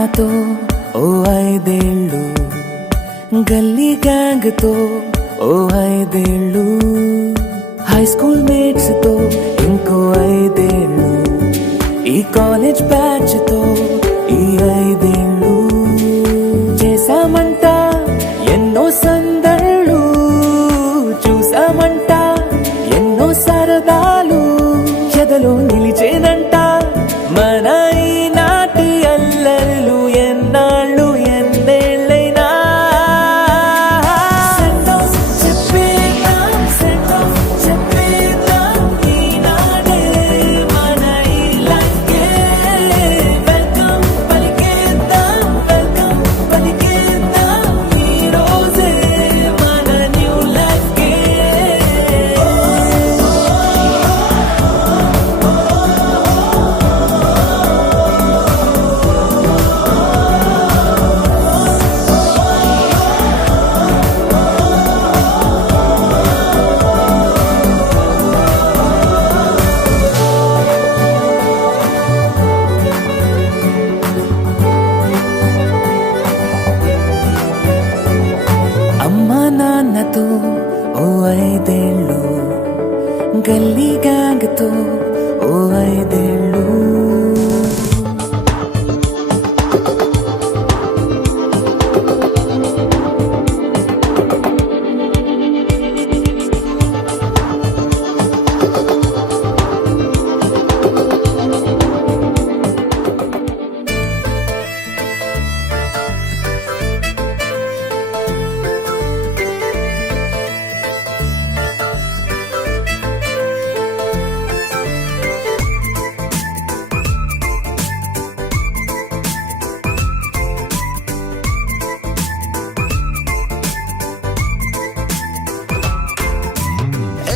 నాన్నతో ఓ 5 ఏళ్ళు, గల్లీ గ్యాంగ్ తో ఓ 5 ఏళ్ళు, హై స్కూల్ మేట్స్ తో ఇంకో 5 ఏళ్ళు, ఈ కాలేజ్ బ్యాచ్ తో ఈ 5 ఏళ్ళు, చేశామంట ఎన్నో సందళ్ళు, చూసామంట ఎన్నో సరదాలు, ఎదలో నిలిచేనంట మన ఈనాటి అల్లర్లు, ఎన్నాళ్ళు ఎన్నేళ్ళైనా. చెప్పేద్దాం చెప్పేద్దాం ఈనాడే మన ఈ లైఫ్కే వెల్కమ్ పలికేద్దాం, వెల్కమ్ పలికేద్దాం ఈ రోజే మన న్యూ లైఫ్కే. అమ్మా నాన్నతో ఓ 5 ఏళ్ళు, గల్లీ గ్యాంగ్ తో ఓ 5 ఏళ్ళు.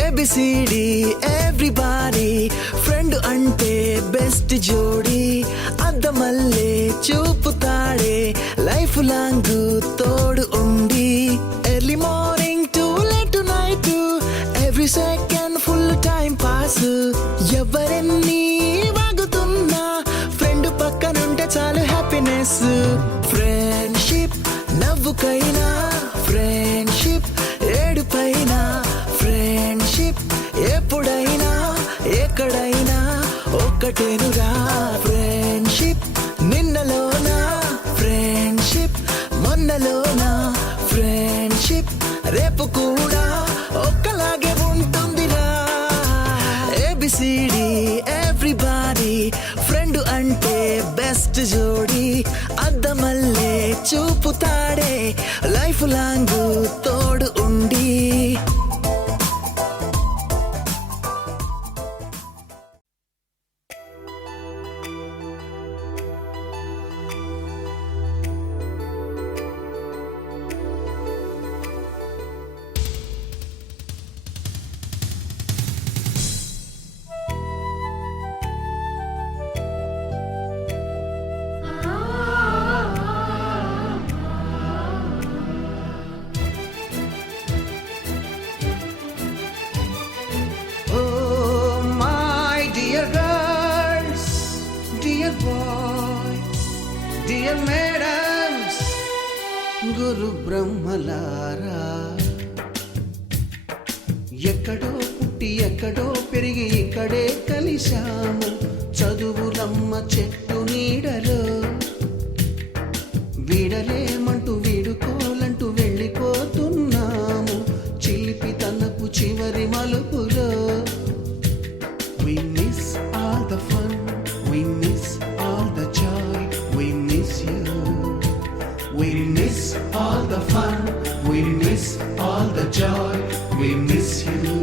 ABCD ఎవ్రీబాడీ ఫ్రెండ్ అంటే బెస్ట్ జోడీ, అద్దమల్లే చూపుతాడే లైఫ్ లాంగ్ తోడు ఉండి, early morning to late night every second full time pass, ఎవరెన్ని వాగుతున్నా ఫ్రెండ్ పక్కనుంటే చాలు హ్యాపీనెస్. ఫ్రెండ్షిప్ నవ్వుకైనా, ఫ్రెండ్షిప్ ఏడుపైనా, ఫ్రెండ్షిప్ ఎప్పుడైనా ఎక్కడైనా ఒక్కటేనురా. ఫ్రెండ్షిప్ నిన్నలోనా, ఫ్రెండ్షిప్ మొన్నలోనా, ఫ్రెండ్షిప్ రేపు కూడా ఒక్కలాగే ఉంటుందిరా. ABCD ఎవ్రీబాడీ ఫ్రెండ్ అంటే బెస్ట్ జోడీ, అద్దమల్లే చూపుతాడే లైఫ్ లాంగ్ తోడు ఉండి. డియర్ మేడమ్స్, గురు బ్రహ్మలారా, ఎక్కడో పుట్టి ఎక్కడో పెరిగి ఇక్కడే కలిశాము, చదువులమ్మ చెట్టు నీడలో, వీడలేమంటూ వీడుకోలంటూ వెళ్ళిపోతున్నాము, చిలిపి తనపు చివరి మలుపులో. We miss all the fun, we miss all the joy, we miss you. We miss all the fun, we miss all the joy, we miss you.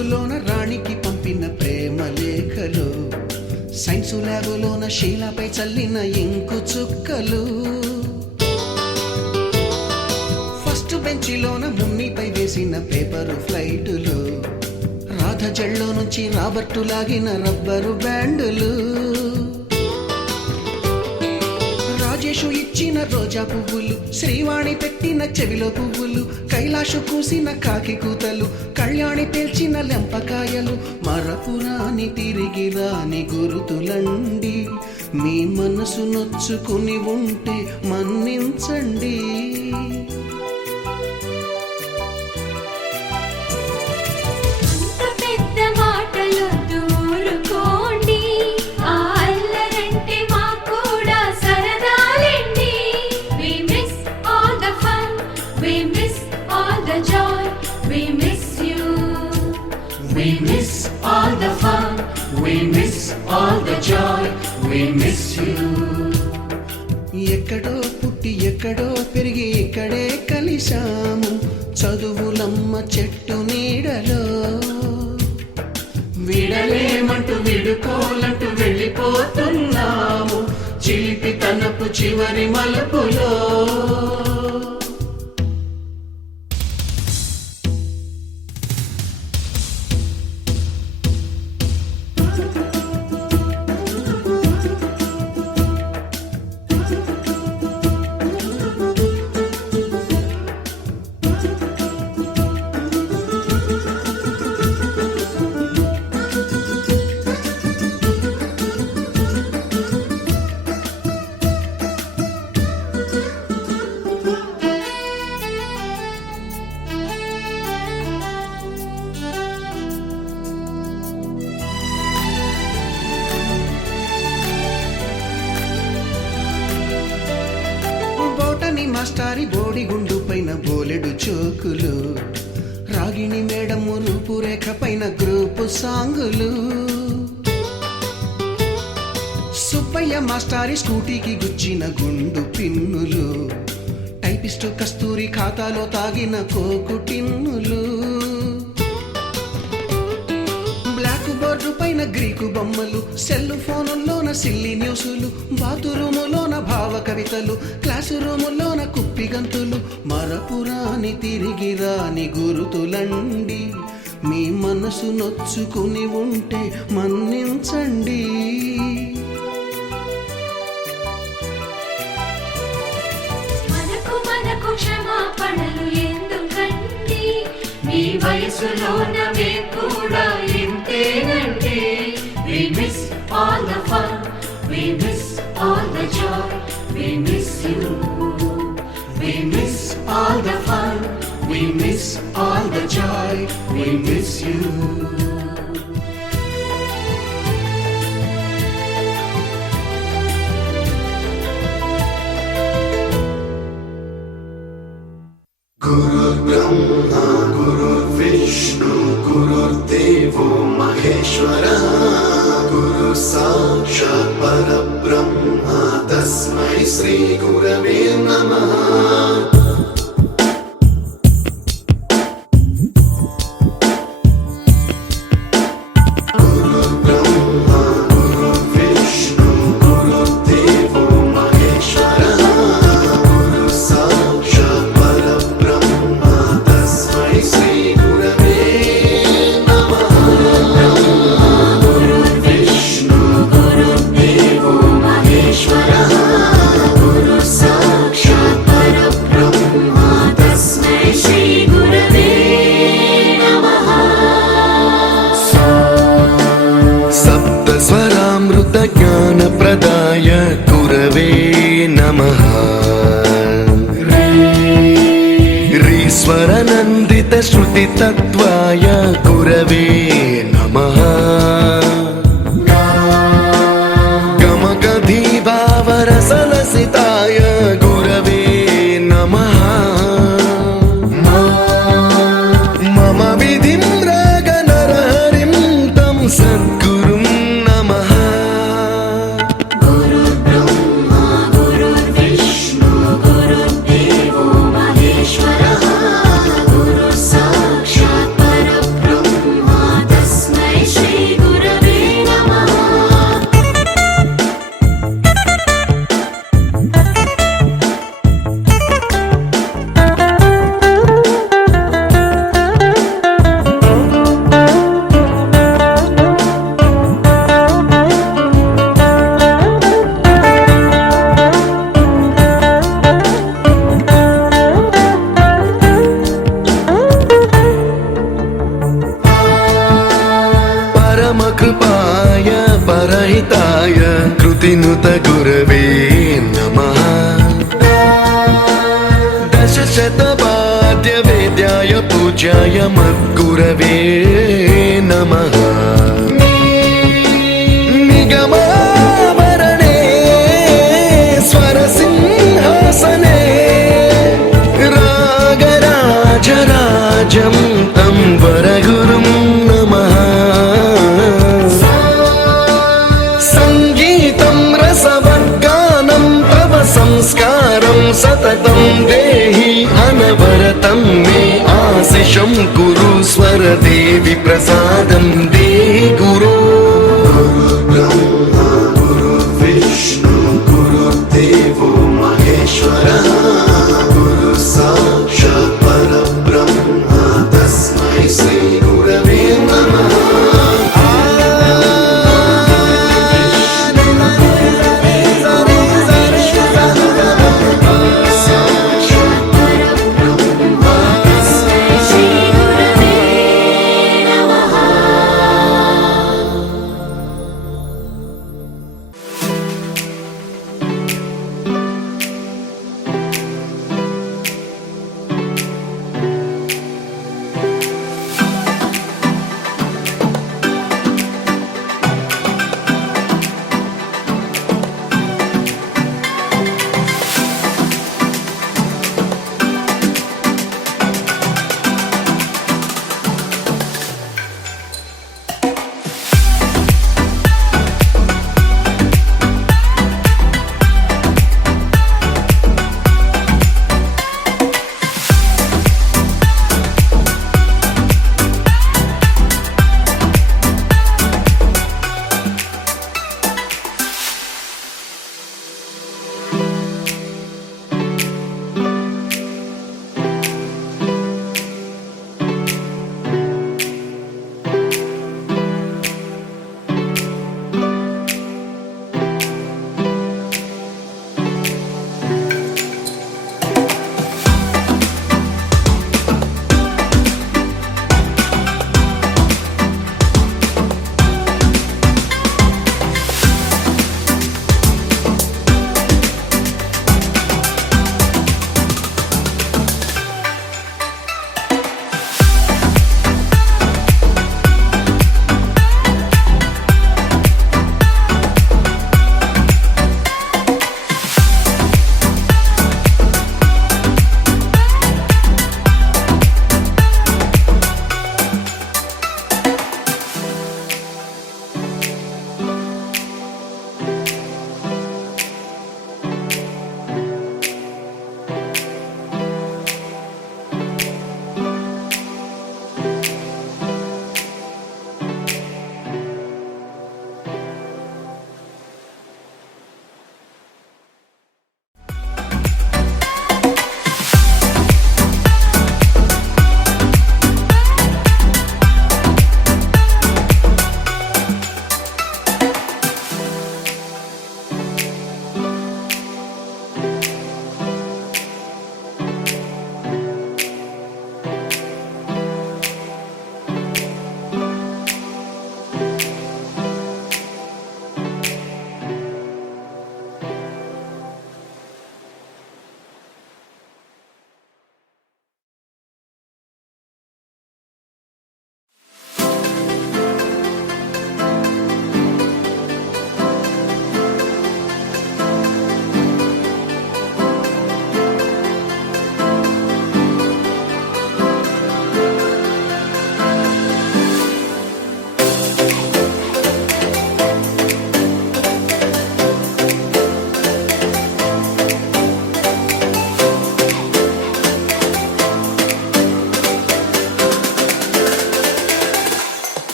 బుక్కులోన రాణికి పంపిన ప్రేమ లేఖలు, సైన్సు ల్యాబులోన శీలపై చల్లిన ఇంకు చుక్కలు, ఫస్ట్ బెంచిలోన మున్నిపై వేసిన పేపరు ఫ్లైటులు, రాధ జల్లో నుంచి రాబర్టు లాగిన rubber బ్యాండులు, Rajesh ఇచ్చిన రోజా పువ్వులు, శ్రీవాణి పెట్టిన చెవిలో పువ్వులు, కైలాషు కూసిన కాకి కూతలు, కళ్యాణి పేల్చిన లెంపకాయలు, మరపురాని తిరిగి రాని గురుతులండి. మీ మనసు నొచ్చుకుని ఉంటే మన్నించండి. We miss all the fun, we miss all the joy, we miss you. ఎక్కడో పుట్టి ఎక్కడో పెరిగి ఇక్కడే కలిశాము, చదువులమ్మ చెట్టు నీడలో. విడలేమంటూ విడుకోలంటూ వెళ్ళిపోతున్నాము, చిలిపి తనపు చివరి మలుపులో. మాస్టారి బోడిగుండు పైన బోలెడు చోకులు, రాగిణి మేడము రూపురేఖ పైన గ్రూపు సాంగులు, సుబ్బయ్య మాస్టారి స్కూటీకి గుచ్చిన గుండు పిన్నులు, టైపిస్టు కస్తూరి ఖాతాలో తాగిన కోకు టిన్నులు, బ్లాక్ బోర్డు పైన గ్రీకు బొమ్మలు, సెల్ ఫోనుల్లోన సిల్లి న్యూసులు, బాతురూములోన భావ కవితలు, క్లాసు రూములోన కుప్పిగంతులు, మరపురాని తిరిగి రాని గురుతులండి. మీ మనసు నొచ్చుకుని ఉంటే మన్నించండి. మనకు క్షమాపణలు ఎందుకండి, మీ వయసులోన మేము కూడా ఇంతేనండి. We miss all the fun, we miss all the joy, we miss you. We miss all the fun, we miss all the joy, we miss you. गुरुर्ब्रह्मा गुरुर्विष्णु गुरुर्देवो महेश्वरः, गुरु साक्षात् परब्रह्म तस्मै श्री गुरवे नमः. ज्ञानप्रदाय गुरवे नमः. रीश्वरनन्दित श्रुतितत्त्वाय गुरवे नमः. गमगधीभावरसलसिताय गुरवे नमः. मम विधिं रागनरहरिं तं सद्गुरुं नमः. मूर्तिनुत गुरवे नमः दशशतवाद्यवेद्याय पूज्याय मद्गुरवे नमः निगमावरणे स्वरसिंहासने रागराजराजं तं वरगुरुं नमः संगीतं रसवर्गानं तव संस्कारं सततं देहि अनवरतं मे आशिषं कुरु स्वरदेवि प्रसादं देहि गुरो गुरुर्ब्रह्मा गुरुर्विष्णु गुरुर्देवो महेश्वरः गुरु साक्षात् परब्रह्मा तस्मै श्री गुरवे नमः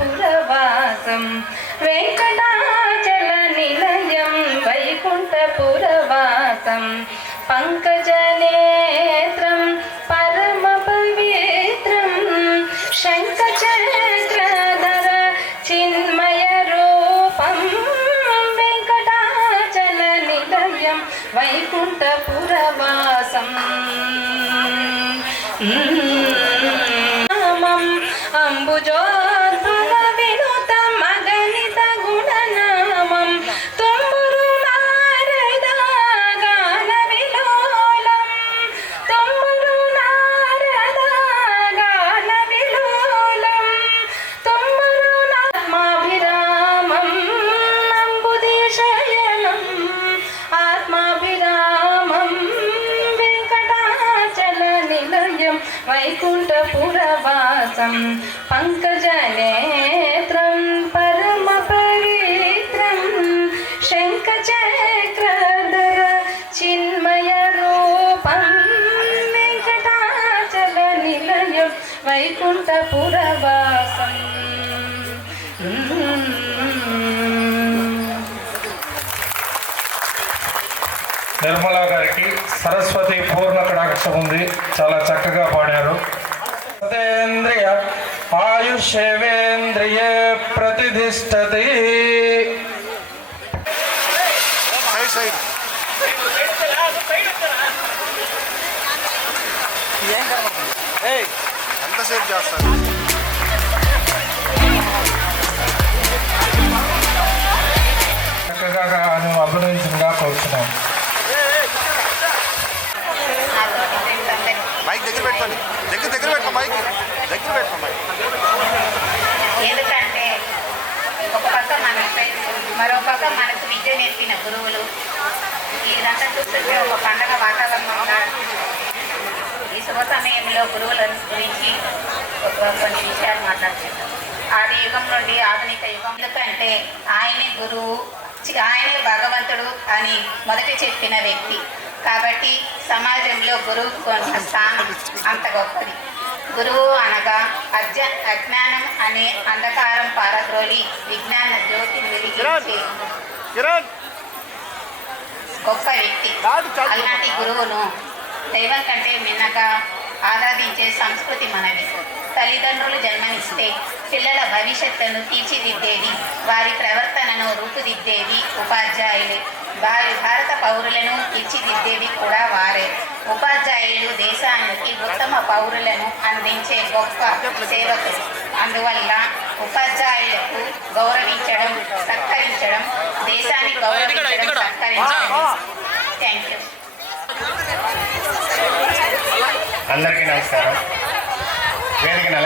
వైకుంఠపురవాసం వెంకటాచల నిలయం వైకుంఠపురవాసం పంకజనేత్రం పరమ పవిత్రం శంఖచక్రధర చిన్మయ రూపం వెంకటాచల నిలయం వైకుంఠపురవాసం అంబుజోద్భవ వినుత మగనిత గుణనామం తుంబురు నారద గాన విలోలం తుంబురు నారద గాన విలోలం తుంబురు ఆత్మాభిరామం అంబుదీశయనం ఆత్మాభిరామం వెంకటాచల నిలయం వైకుంఠపురవాసం పంకజనేత్రం పరమ పవిత్రం శంఖచక్రధర చిన్మయ రూపం వెంకటాచల నిలయం వైకుంఠపురవాసం నిర్మలా గారికి సరస్వతి పూర్ణ కటాక్షం ఉంది, చాలా చక్కగా పాడారు. సతేంద్రియ ఆయుష్యేంద్రియ ప్రతిష్టతి. ఎంతసేపు చేస్తారు? చక్కగా అభినందించగా కోరుతున్నాం. మైక్ దగ్గర పెట్టుకోండి, దగ్గర పెట్టుకో, మైక్ దగ్గర పెట్టుకో, మైక్. ఎందుకంటే ఒక పక్క మన ఫ్రెండ్స్, మరో పక్క మనకు విద్య నేర్పిన గురువులు, ఇదంతా చూస్తుంటే ఒక పండగ వాతావరణంగా ఈ శుభ సమయంలో గురువుల గురించి కొన్ని విషయాలు మాట్లాడుతున్నాం. ఆది యుగం నుండి ఆధునిక యుగం, ఎందుకంటే ఆయనే గురువు, ఆయనే భగవంతుడు అని మొదట చెప్పిన వ్యక్తి. కాబట్టి సమాజంలో గురువుకు కొంత స్థానం అంత గొప్పది. గురువు అనగా అజ్ఞానం అనే అంధకారం పారద్రోలి విజ్ఞాన జ్యోతిని వెలిగించే గొప్ప వ్యక్తి. అలాంటి గురువును దైవం కంటే మిన్నగా ఆరాధించే సంస్కృతి మనది. తల్లిదండ్రులు జన్మనిస్తే పిల్లల భవిష్యత్తును తీర్చిదిద్దేది, వారి ప్రవర్తనను రూపుదిద్దేది ఉపాధ్యాయులే. భారత పౌరులను తీర్చిదిద్దేది కూడా వారే. ఉపాధ్యాయులు దేశానికి ఉత్తమ పౌరులను అందించే గొప్ప సేవకులు. అందువల్ల ఉపాధ్యాయులకు గౌరవించడం, సత్కరించడం, దేశాన్ని గౌరవించడం, సత్కరించడం. Thank you. అందరికీ నమస్కారం. వేదికను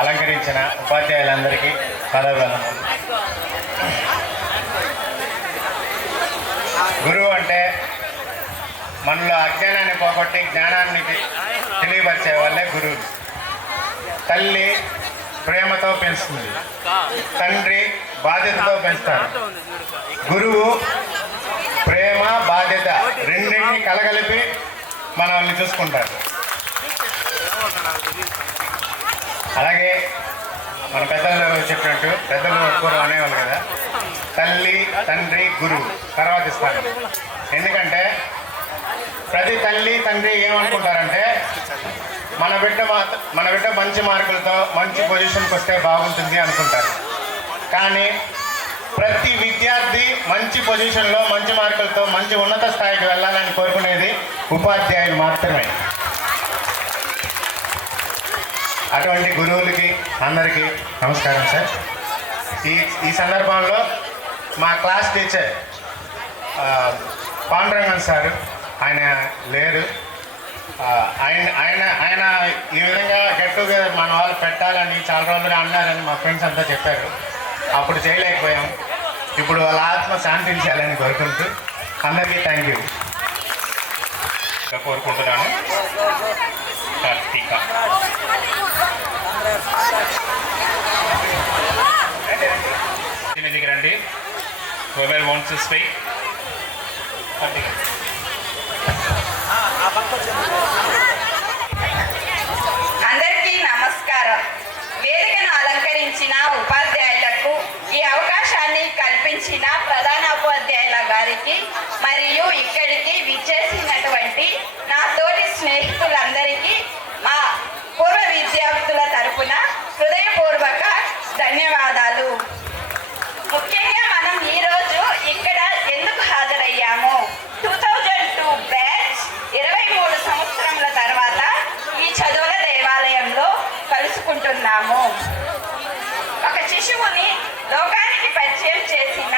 అలంకరించిన ఉపాధ్యాయులందరికీ పదవివందనాలు. గురువు అంటే మనలో అజ్ఞానాన్ని పోగొట్టి జ్ఞానాన్ని తెలియపరిచే వాళ్ళే గురువులు. తల్లి ప్రేమతో పెంచుతుంది, తండ్రి బాధ్యతతో పెంచుతారు. గురువు ప్రేమ బాధ్యత రెండింటిని కలగలిపి మనల్ని చూసుకుంటారు. అలాగే మన పెద్దలు చెప్పినట్టు, పెద్దలు పూర్వం అనేవాళ్ళు కదా, తల్లి తండ్రి గురువు తర్వాత ఇస్తారు. ఎందుకంటే ప్రతి తల్లి తండ్రి ఏమనుకుంటారంటే మన బిడ్డ మంచి మార్కులతో మంచి పొజిషన్కి వస్తే బాగుంటుంది అనుకుంటారు. కానీ ప్రతి విద్యార్థి మంచి పొజిషన్లో మంచి మార్కులతో మంచి ఉన్నత స్థాయికి వెళ్ళాలని కోరుకునేది ఉపాధ్యాయులు మాత్రమే. అటువంటి గురువులకి అందరికీ నమస్కారం సార్. ఈ సందర్భంలో మా క్లాస్ టీచర్ పాండురంగన్ సార్, ఆయన లేరు. ఆయన ఈ విధంగా గెట్ టుగెదర్ మన వాళ్ళు పెట్టాలని చాలా రోజులుగా అన్నారని మా ఫ్రెండ్స్ అంతా చెప్పారు. అప్పుడు చేయలేకపోయాం. ఇప్పుడు వాళ్ళ ఆత్మ శాంతించాలని కోరుకుంటూ అందరికీ థ్యాంక్ యూ కోరుకుంటున్నాను. కార్తీక దీనికి రండి. whoever wants to speak. అందరికీ నమస్కారం. వేదికను అలంకరించిన ఉపాధ్యాయులు శిశువుని లోకానికి పరిచయం చేసిన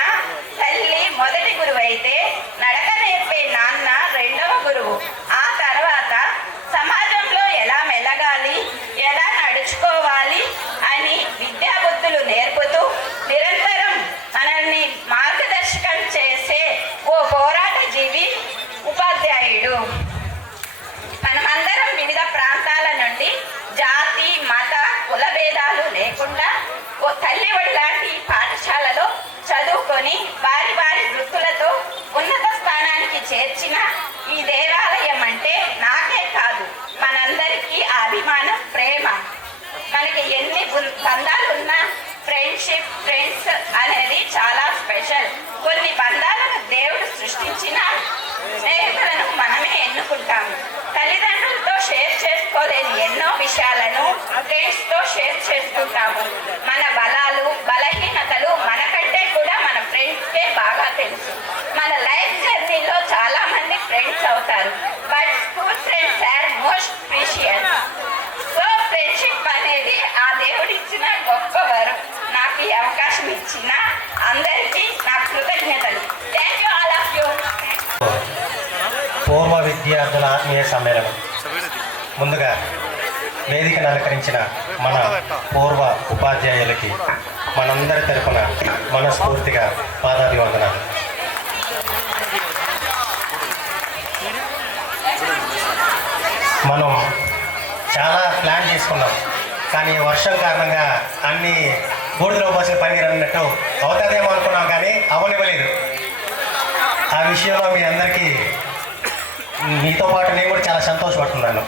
తల్లి మొదటి గురువు అయితే నడక నేర్పే నాన్న రెండవ గురువు. ఆ తర్వాత సమాజంలో ఎలా మెలగాలి, ఎలా నడుచుకోవాలి అని విద్యాబుద్ధులు నేర్పుతూ నిరంతరం మనల్ని మార్గదర్శకం చేసే ఓ పోరాట జీవి ఉపాధ్యాయుడు. మనమందరం వివిధ ప్రాంతాల నుండి జాతి, మత, కుల భేదాలు లేకుండా ఓ తల్లి ఒడి లాంటి పాఠశాలలో చదువుకొని వారి వారి వృత్తులతో ఉన్నత స్థానానికి చేర్చిన ఈ దేవాలయం అంటే నాకే కాదు మనందరికీ ఆ అభిమానం, ప్రేమ. మనకి ఎన్ని బంధాలు ఉన్నా ఫ్రెండ్స్ అనేది చాలా స్పెషల్. కొన్ని బంధాలను దేవుడు సృష్టించిన స్నేహితులను మనమే ఎన్నుకుంటాము. తల్లిదండ్రులతో షేర్ చేసుకోలేని ఎన్నో విషయాలను ఫ్రెండ్స్తో షేర్ చేసుకుంటాము. మన బలాలు, బలహీనతలు మనకంటే కూడా మన ఫ్రెండ్స్కే బాగా తెలుసు. మన లైఫ్ జర్నీలో చాలా మంది ఫ్రెండ్స్ అవుతారు, but school friends are most precious. So friendship అనేది ఆ దేవుడిచ్చిన గొప్ప వరం. నాకు ఈ అవకాశం ఇచ్చిన అందరికీ నా కృతజ్ఞతలు. Thank you all of you. పూర్వ విద్యార్థుల ఆత్మీయ సమ్మేళనం. ముందుగా వేదికను అలంకరించిన మన పూర్వ ఉపాధ్యాయులకి మనందరి తరపున మనస్ఫూర్తిగా పాదాభివందనాలు. మనం చాలా ప్లాన్ చేసుకున్నాం, కానీ వర్షం కారణంగా అన్నీ బూడిదలో పోసిన పన్నీరు అన్నట్టు అవుతుందేమో అనుకున్నాం, కానీ అవనివ్వలేదు. ఆ విషయంలో మీ అందరికీ, మీతో పాటు నేను కూడా చాలా సంతోషపడుతున్నాను.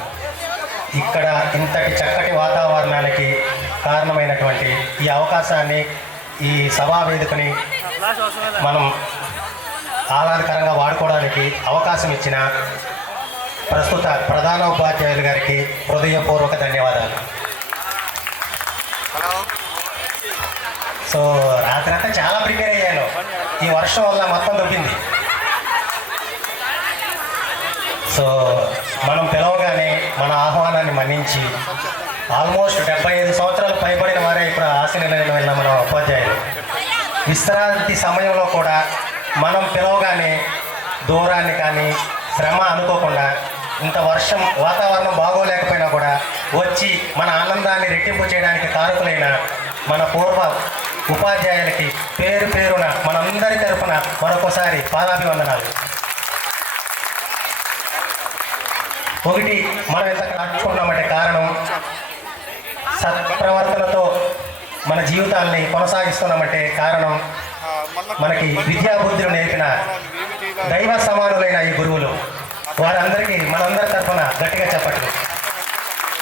ఇక్కడ ఇంతటి చక్కటి వాతావరణానికి కారణమైనటువంటి ఈ అవకాశాన్ని, ఈ సభా వేదికని మనం ఆహ్లాదకరంగా వాడుకోవడానికి అవకాశం ఇచ్చిన ప్రస్తుత ప్రధాన ఉపాధ్యాయులు గారికి హృదయపూర్వక ధన్యవాదాలు. సో రాత్రంతా చాలా ప్రిపేర్ అయ్యాను. ఈ వర్షం వల్ల మొత్తం దొబ్బింది. సో మనం పిలవగానే మన ఆహ్వానాన్ని మన్నించి ఆల్మోస్ట్ 75 సంవత్సరాలు పైబడిన వారే ఇప్పుడు ఆశీనులైన వెళ్ళిన మన ఉపాధ్యాయులు. విశ్రాంతి సమయంలో కూడా మనం పిలవగానే దూరాన్ని కానీ శ్రమ అనుకోకుండా, ఇంత వర్షం వాతావరణం బాగోలేకపోయినా కూడా వచ్చి మన ఆనందాన్ని రెట్టింపు చేయడానికి కారకులైన మన పూర్వ ఉపాధ్యాయులకి పేరు పేరున మనందరి తరఫున మరొకసారి పాదాభివందనాలు. ఒకటి, మనం ఎంత నడుచుకున్నామంటే కారణం సత్ప్రవర్తనతో మన జీవితాల్ని కొనసాగిస్తున్నామంటే కారణం మనకి విద్యాబుద్ధులు నేర్పిన దైవ సమానులైన ఈ గురువులు. వారందరికీ మనందరి తరఫున గట్టిగా చెప్పట్లు.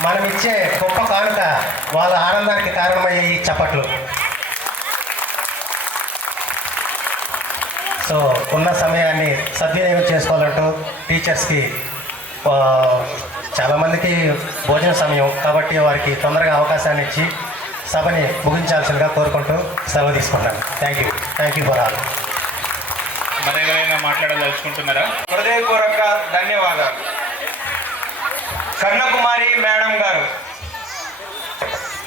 మనం ఇచ్చే గొప్ప కానుక వాళ్ళ ఆనందానికి కారణమయ్యే ఈ చప్పట్లు. సో ఉన్న సమయాన్ని సద్వినియోగం చేసుకోవాలంటూ టీచర్స్కి, చాలామందికి భోజన సమయం కాబట్టి వారికి తొందరగా అవకాశాన్ని ఇచ్చి సభని ముగించాల్సిందిగా కోరుకుంటూ సెలవు తీసుకుంటాను. Thank you for all. మరేమైనా మాట్లాడదలుచుకుంటున్నారా? హృదయపూర్వక ధన్యవాదాలు. కర్ణకుమారి మేడం గారు,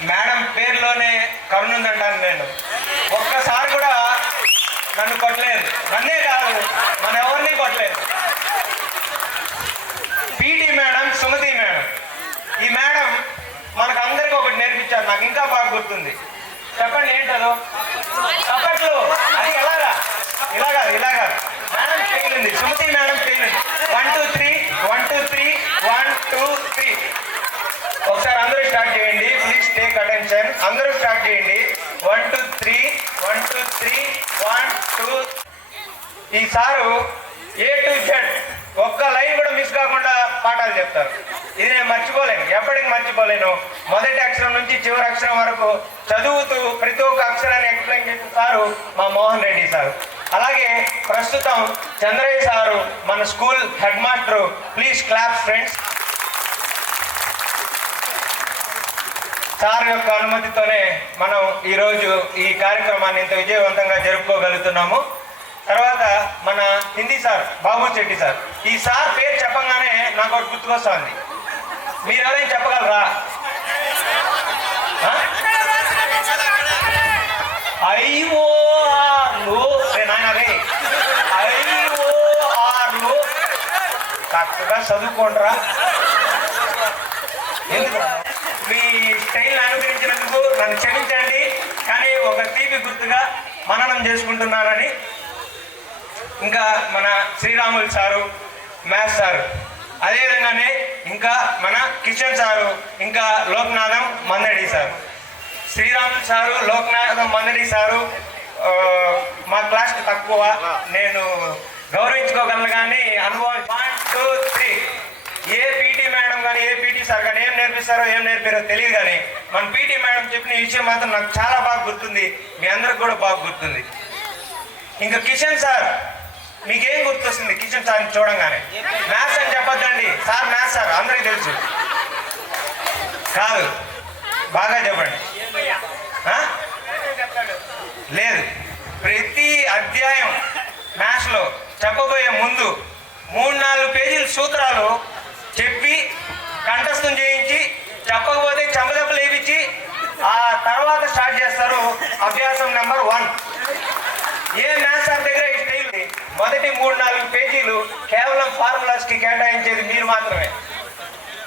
మేడం పేరులోనే కరుణుందంటాను నేను. ఒక్కసారి కూడా నన్ను కొట్టలేదు, నన్నే కాదు మన ఎవరిని కొట్టలేదు. పీటీ మేడం, సుమతి మేడం, ఈ మేడం మనకు అందరికీ ఒకటి నేర్పించారు, నాకు ఇంకా బాగా గుర్తుంది. చెప్పండి ఏంటదో? చప్పట్లు. అది ఇలాగా మేడం పేలింది, సుమతి మేడం పేలింది. 1 2 3 1 2 3 1 2 3. ఒకసారి అందరూ స్టార్ట్ చేయండి, ప్లీజ్ టేక్ అటెన్షన్. అందరూ స్టార్ట్ చేయండి. 1 2 3 1 2 3 1 2. ఈ సారు A to Z ఒక్క లైన్ కూడా మిస్ కాకుండా పాఠాలు చెప్తారు. ఇది నేను మర్చిపోలేను, ఎప్పటికి మర్చిపోలేను. మొదటి అక్షరం నుంచి చివరి అక్షరం వరకు చదువుతూ ప్రతి ఒక్క అక్షరాన్ని ఎక్స్ప్లెయిన్ చేసిన సారు మా మోహన్ రెడ్డి సారు. అలాగే ప్రస్తుతం చంద్రయ్య సారు మన school head master. Please clap friends. Sir యొక్క అనుమతితోనే మనం ఈరోజు ఈ కార్యక్రమాన్ని ఇంత విజయవంతంగా జరుపుకోగలుగుతున్నాము. తర్వాత మన హిందీ సార్ బాబు చెట్టి సార్. ఈ సార్ పేరు చెప్పగానే నాకు ఒకటి గుర్తుకొస్తుంది. మీరు ఎవరైనా చెప్పగలరా? చక్కగా చదువుకోండిరా. ఎందుకు మీ స్టైల్ని అనుకరించినందుకు నన్ను క్షమించండి, కానీ ఒక తీపి గుర్తుగా మననం చేసుకుంటున్నానని. ఇంకా మన శ్రీరాములు సారు, మ్యాథ్స్ సారు, అదేవిధంగానే ఇంకా మన కిషన్ సారు, ఇంకా Loknatham Mandadi sir. Sriramulu sir, Loknatham Mandadi sir మా క్లాస్కి తక్కువ, నేను గౌరవించుకోగలను, కానీ అనుభవం 1 2 3 ఏ పీటీ మేడం కానీ ఏ పీటీ సార్ కానీ ఏం నేర్పిస్తారో ఏం నేర్పారో తెలియదు, కానీ మన పీటీ మేడం చెప్పిన విషయం మాత్రం నాకు చాలా బాగా గుర్తుంది, మీ అందరికి కూడా బాగా గుర్తుంది. ఇంకా కిషన్ సార్, మీకేం గుర్తొస్తుంది కిషన్ సార్ని చూడంగానే? మ్యాథ్స్ అని చెప్పొద్దండి సార్, మ్యాథ్స్ సార్ అందరికీ తెలుసు కాదు, బాగా చెప్పండి. లేదు, ప్రతి అధ్యాయం మ్యాథ్స్లో చెప్పబోయే ముందు 3-4 పేజీల సూత్రాలు చెప్పి కంఠస్థం చేయించి, చెప్పకపోతే చెంపదెబ్బలు వేయించి ఆ తర్వాత స్టార్ట్ చేస్తారు అభ్యాసం నెంబర్ 1. ఏ మ్యాథ్స్ సార్ దగ్గర ఈ స్టైల్ మొదటి 3-4 పేజీలు కేవలం ఫార్ములాస్కి కేటాయించేది మీరు మాత్రమే.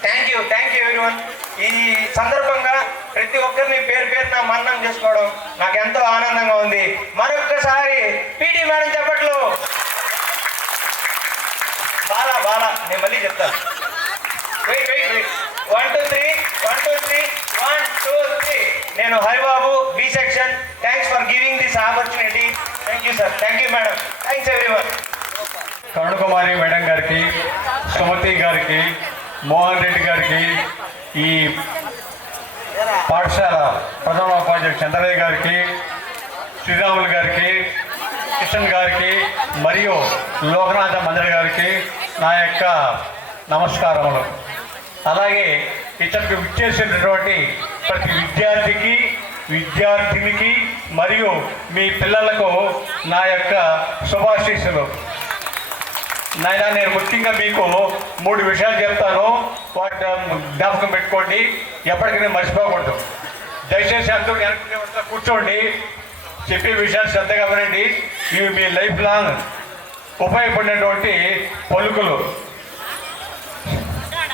Thank you everyone. ఈ సందర్భంగా ప్రతి ఒక్కరిని పేరు పేరున మన్నం చేసుకోవడం నాకు ఎంతో ఆనందంగా ఉంది. మరొక్కసారి పీటీ మేడం చెప్పట్లు. బాలా నేను మళ్ళీ చెప్తాను. వెయిట్ 1 2 3 1 2 3 1 2 3. నేను Haribabu, B section. Thanks for giving this opportunity. Thank you sir, thank you madam, thanks everyone. Karunakumari madam గారికి, సుమతి గారికి, మోహన్ రెడ్డి గారికి, ఈ పాఠశాల ప్రధానోపాధ్యాయుడు చంద్రయ్య గారికి, శ్రీరాములు గారికి, కిషన్ గారికి మరియు లోకనాథ మందిర్ గారికి నా యొక్క నమస్కారములు. అలాగే ఇతనికి విచ్చేసినటువంటి ప్రతి విద్యార్థికి, విద్యార్థినికి మరియు మీ పిల్లలకు నా యొక్క శుభాశీస్సులు. నాయన, నేను ముఖ్యంగా మీకు 3 విషయాలు చెప్తాను, వాటి జ్ఞాపకం పెట్టుకోండి, ఎప్పటికీ మర్చిపోకూడదు. దయచేసి అందరూ వెనక్కి కూర్చోండి, చెప్పే విషయాలు శ్రద్ధగా వినండి. ఇవి మీ లైఫ్ లాంగ్ ఉపయోగపడినటువంటి పలుకులు.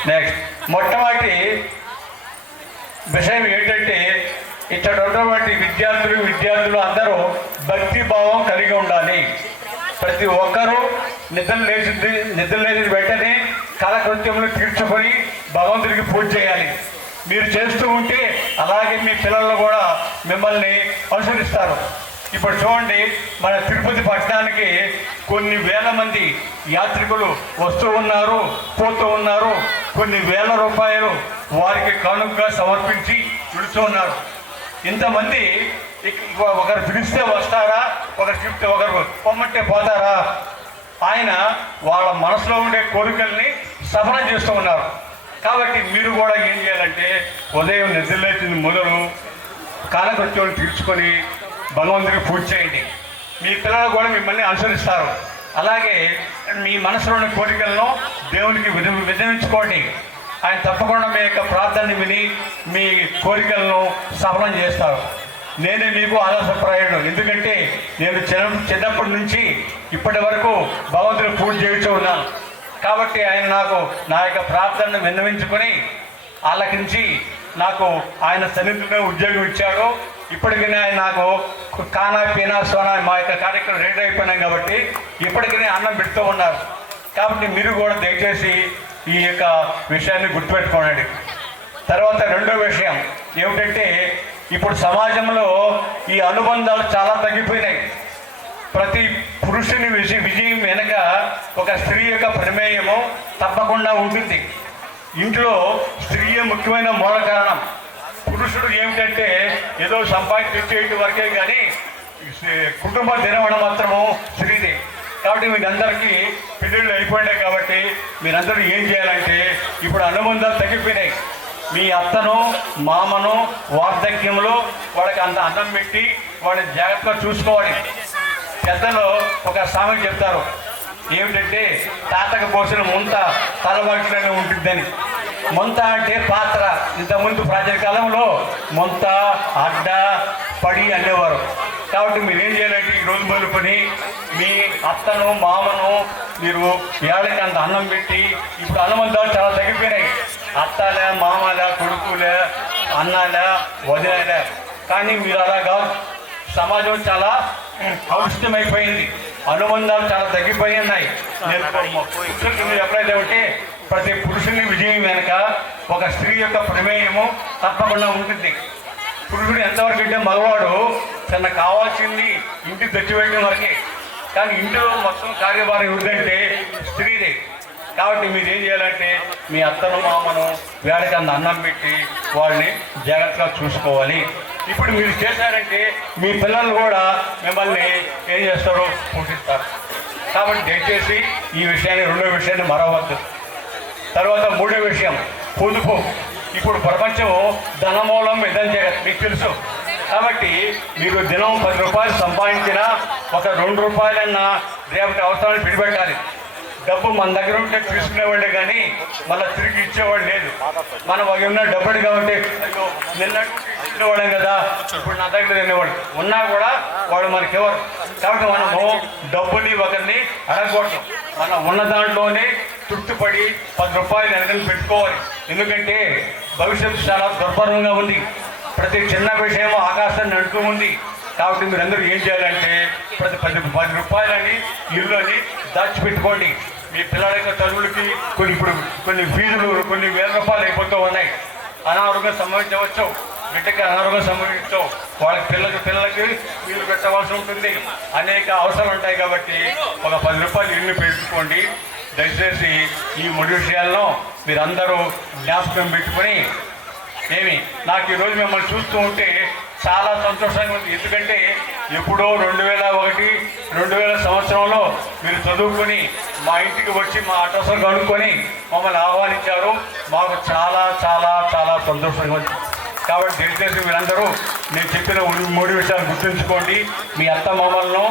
నెక్స్ట్, మొట్టమొదటి విషయం ఏంటంటే, ఇక్కడ ఉన్నటువంటి విద్యార్థులు అందరూ భక్తి భావం కలిగి ఉండాలి. ప్రతి ఒక్కరూ నిద్ర లేచిన వెంటనే కాలకృత్యములు తీర్చుకొని భగవంతుడికి పూజ చేయాలి. మీరు చేస్తూ ఉంటే అలాగే మీ పిల్లలు కూడా మిమ్మల్ని అనుసరిస్తారు. ఇప్పుడు చూడండి, మన తిరుపతి పట్టణానికి కొన్ని వేల మంది యాత్రికులు వస్తూ ఉన్నారు, పోతూ ఉన్నారు. కొన్ని వేల రూపాయలు వారికి కానుకగా సమర్పించి విడుతూ ఉన్నారు. ఇంతమంది ఒకరు పిలిస్తే వస్తారా, ఒకరు పొమ్మంటే పోతారా? ఆయన వాళ్ళ మనసులో ఉండే కోరికల్ని సఫలం చేస్తూ ఉన్నారు. కాబట్టి మీరు కూడా ఏం చేయాలంటే, ఉదయం నిద్రలేచింది మొదలు కాలకృత్యాలు తీర్చుకొని భగవంతుడికి పూజ చేయండి. మీ పిల్లలు కూడా మిమ్మల్ని అనుసరిస్తారు. అలాగే మీ మనసులోని కోరికలను దేవునికి విధించుకోండి. ఆయన తప్పకుండా మీ యొక్క ప్రార్థనని విని మీ కోరికలను సఫలం చేస్తారు. నేనే మీకు ఆదర్శప్రాయుడు. ఎందుకంటే నేను చిన్నప్పటి నుంచి ఇప్పటి వరకు భగవంతుని పూజ చేస్తూ ఉన్నాను. కాబట్టి ఆయన నాకు నా యొక్క ప్రార్థనను విన్నవించుకొని ఆలకించి నాకు ఆయన సన్నిధిలో ఉద్యోగం ఇచ్చాడు. ఇప్పటికీ ఆయన నాకు కానా పీనా సోనా మా యొక్క కార్యక్రమం రెడీ అయిపోయినాం కాబట్టి ఇప్పటికీ అన్నం పెడుతూ ఉన్నారు. కాబట్టి మీరు కూడా దయచేసి ఈ యొక్క విషయాన్ని గుర్తుపెట్టుకోండి. తర్వాత రెండో విషయం ఏమిటంటే, ఇప్పుడు సమాజంలో ఈ అనుబంధాలు చాలా తగ్గిపోయినాయి. ప్రతి పురుషుని విజయం వెనక ఒక స్త్రీ యొక్క ప్రమేయము తప్పకుండా ఉంటుంది. ఇంట్లో స్త్రీయే ముఖ్యమైన మూల కారణం. పురుషుడు ఏమిటంటే ఏదో సంపాదించేటి వరకే, కానీ కుటుంబ నిర్వహణ మాత్రము స్త్రీది. కాబట్టి మీరందరికీ పెళ్ళిళ్ళు అయిపోయినాయి. కాబట్టి మీరందరూ ఏం చేయాలంటే, ఇప్పుడు అనుబంధాలు తగ్గిపోయినాయి. మీ అత్తను మామను వార్ధక్యంలో వాళ్ళకి అంత అన్నం పెట్టి వాళ్ళని జాగ్రత్తగా చూసుకోవాలి. పెద్దలు ఒక సామెత చెప్తారు, ఏమిటంటే తాతకు పోసిన ముంత తలవాటిలోనే ఉంటుందని. ముంత అంటే పాత్ర. ఇంతకుముందు ప్రాచీన కాలంలో ముంత, అడ్డ, పడి అనేవారు. కాబట్టి మీరు ఏం చేయాలంటే ఈ రోజు మొదలుకొని మీ అత్తను మామను మీరు ఏళ్ళకి అంత అన్నం పెట్టి, ఇప్పుడు అన్నమంతాలు చాలా తగ్గిపోయినాయి. అత్తలే, మామలే, కొడుకులే, అన్నాలే, వదిలేలే. కానీ మీరు అలా కాదు. సమాజం చాలా కలుషితమైపోయింది, అనుబంధాలు చాలా తగ్గిపోయి ఉన్నాయి. పురుషులకి మీరు ఎప్పుడైతే ఉంటే ప్రతి పురుషుని విజయం వెనుక ఒక స్త్రీ యొక్క ప్రమేయము తప్పకుండా ఉంటుంది. పురుషుడు ఎంతవరకు అంటే మగవాడు తన కావాల్సింది ఇంటికి తెచ్చివేయడం వరకే, కానీ ఇంట్లో మొత్తం కార్యభారం ఎవరిదంటే స్త్రీదే. కాబట్టి మీరు ఏం చేయాలంటే మీ అత్తను మామను వేళకి అంత అన్నం పెట్టి వాళ్ళని జాగ్రత్తగా చూసుకోవాలి. ఇప్పుడు మీరు చేశారంటే మీ పిల్లలు కూడా మిమ్మల్ని ఏం చేస్తారు, పోషిస్తారు. కాబట్టి దయచేసి ఈ విషయాన్ని, రెండో విషయాన్ని మరవద్దు. తర్వాత మూడో విషయం పొదుపు. ఇప్పుడు ప్రపంచం ధనమూలం ఇదని జగత్ మీకు తెలుసు. కాబట్టి మీరు దినం 10 రూపాయలు సంపాదించినా ఒక 2 రూపాయలన్నా రేపటి అవసరాలు పిడిపెట్టాలి. డబ్బు మన దగ్గర ఉంటే తీసుకునేవాళ్ళే కానీ మళ్ళీ తిరిగి ఇచ్చేవాడు లేదు. మనం ఉన్న డబ్బులు కాబట్టి అయ్యో నిన్న ఇచ్చేవాళ్ళం కదా, ఇప్పుడు నా దగ్గర తినేవాడు ఉన్నా కూడా వాడు మనకి ఎవరు. కాబట్టి మనము డబ్బుని ఒకరిని అడగకూడదు. మనం ఉన్న దాంట్లోనే తృప్తిపడి 10 రూపాయలు వెనకని పెట్టుకోవాలి. ఎందుకంటే భవిష్యత్తు చాలా దుర్భరంగా ఉంది. ప్రతి చిన్న విషయం ఆకాశాన్ని నడుతూ ఉంది. కాబట్టి మీరందరూ ఏం చేయాలంటే ప్రతి 10 రూపాయలని ఇల్లుని దాచిపెట్టుకోండి. మీ పిల్లల యొక్క చదువులకి కొన్ని ఫీజులు కొన్ని వేల రూపాయలు అయిపోతూ ఉన్నాయి. అనారోగ్యం సంభవించవచ్చు, బిడ్డకి అనారోగ్యం సంభవించవచ్చు, వాళ్ళకి పిల్లలకి వీలు పెట్టవలసి ఉంటుంది. అనేక అవసరాలు ఉంటాయి. కాబట్టి ఒక 10 రూపాయలు ఇల్లు పెట్టుకోండి. దయచేసి ఈ 3 విషయాలను మీరందరూ జ్ఞాపకం పెట్టుకొని నాకు ఈరోజు మిమ్మల్ని చూస్తూ ఉంటే చాలా సంతోషంగా ఉంది. ఎందుకంటే ఎప్పుడో 2001, 2000 సంవత్సరంలో మీరు చదువుకొని మా ఇంటికి వచ్చి మా అడ్రస్లు కనుక్కొని మమ్మల్ని ఆహ్వానించారు. మాకు చాలా చాలా చాలా సంతోషంగా ఉంది. కాబట్టి దయచేసి మీరందరూ నేను చెప్పిన 3 విషయాలు గుర్తుంచుకోండి. మీ అత్త మామలను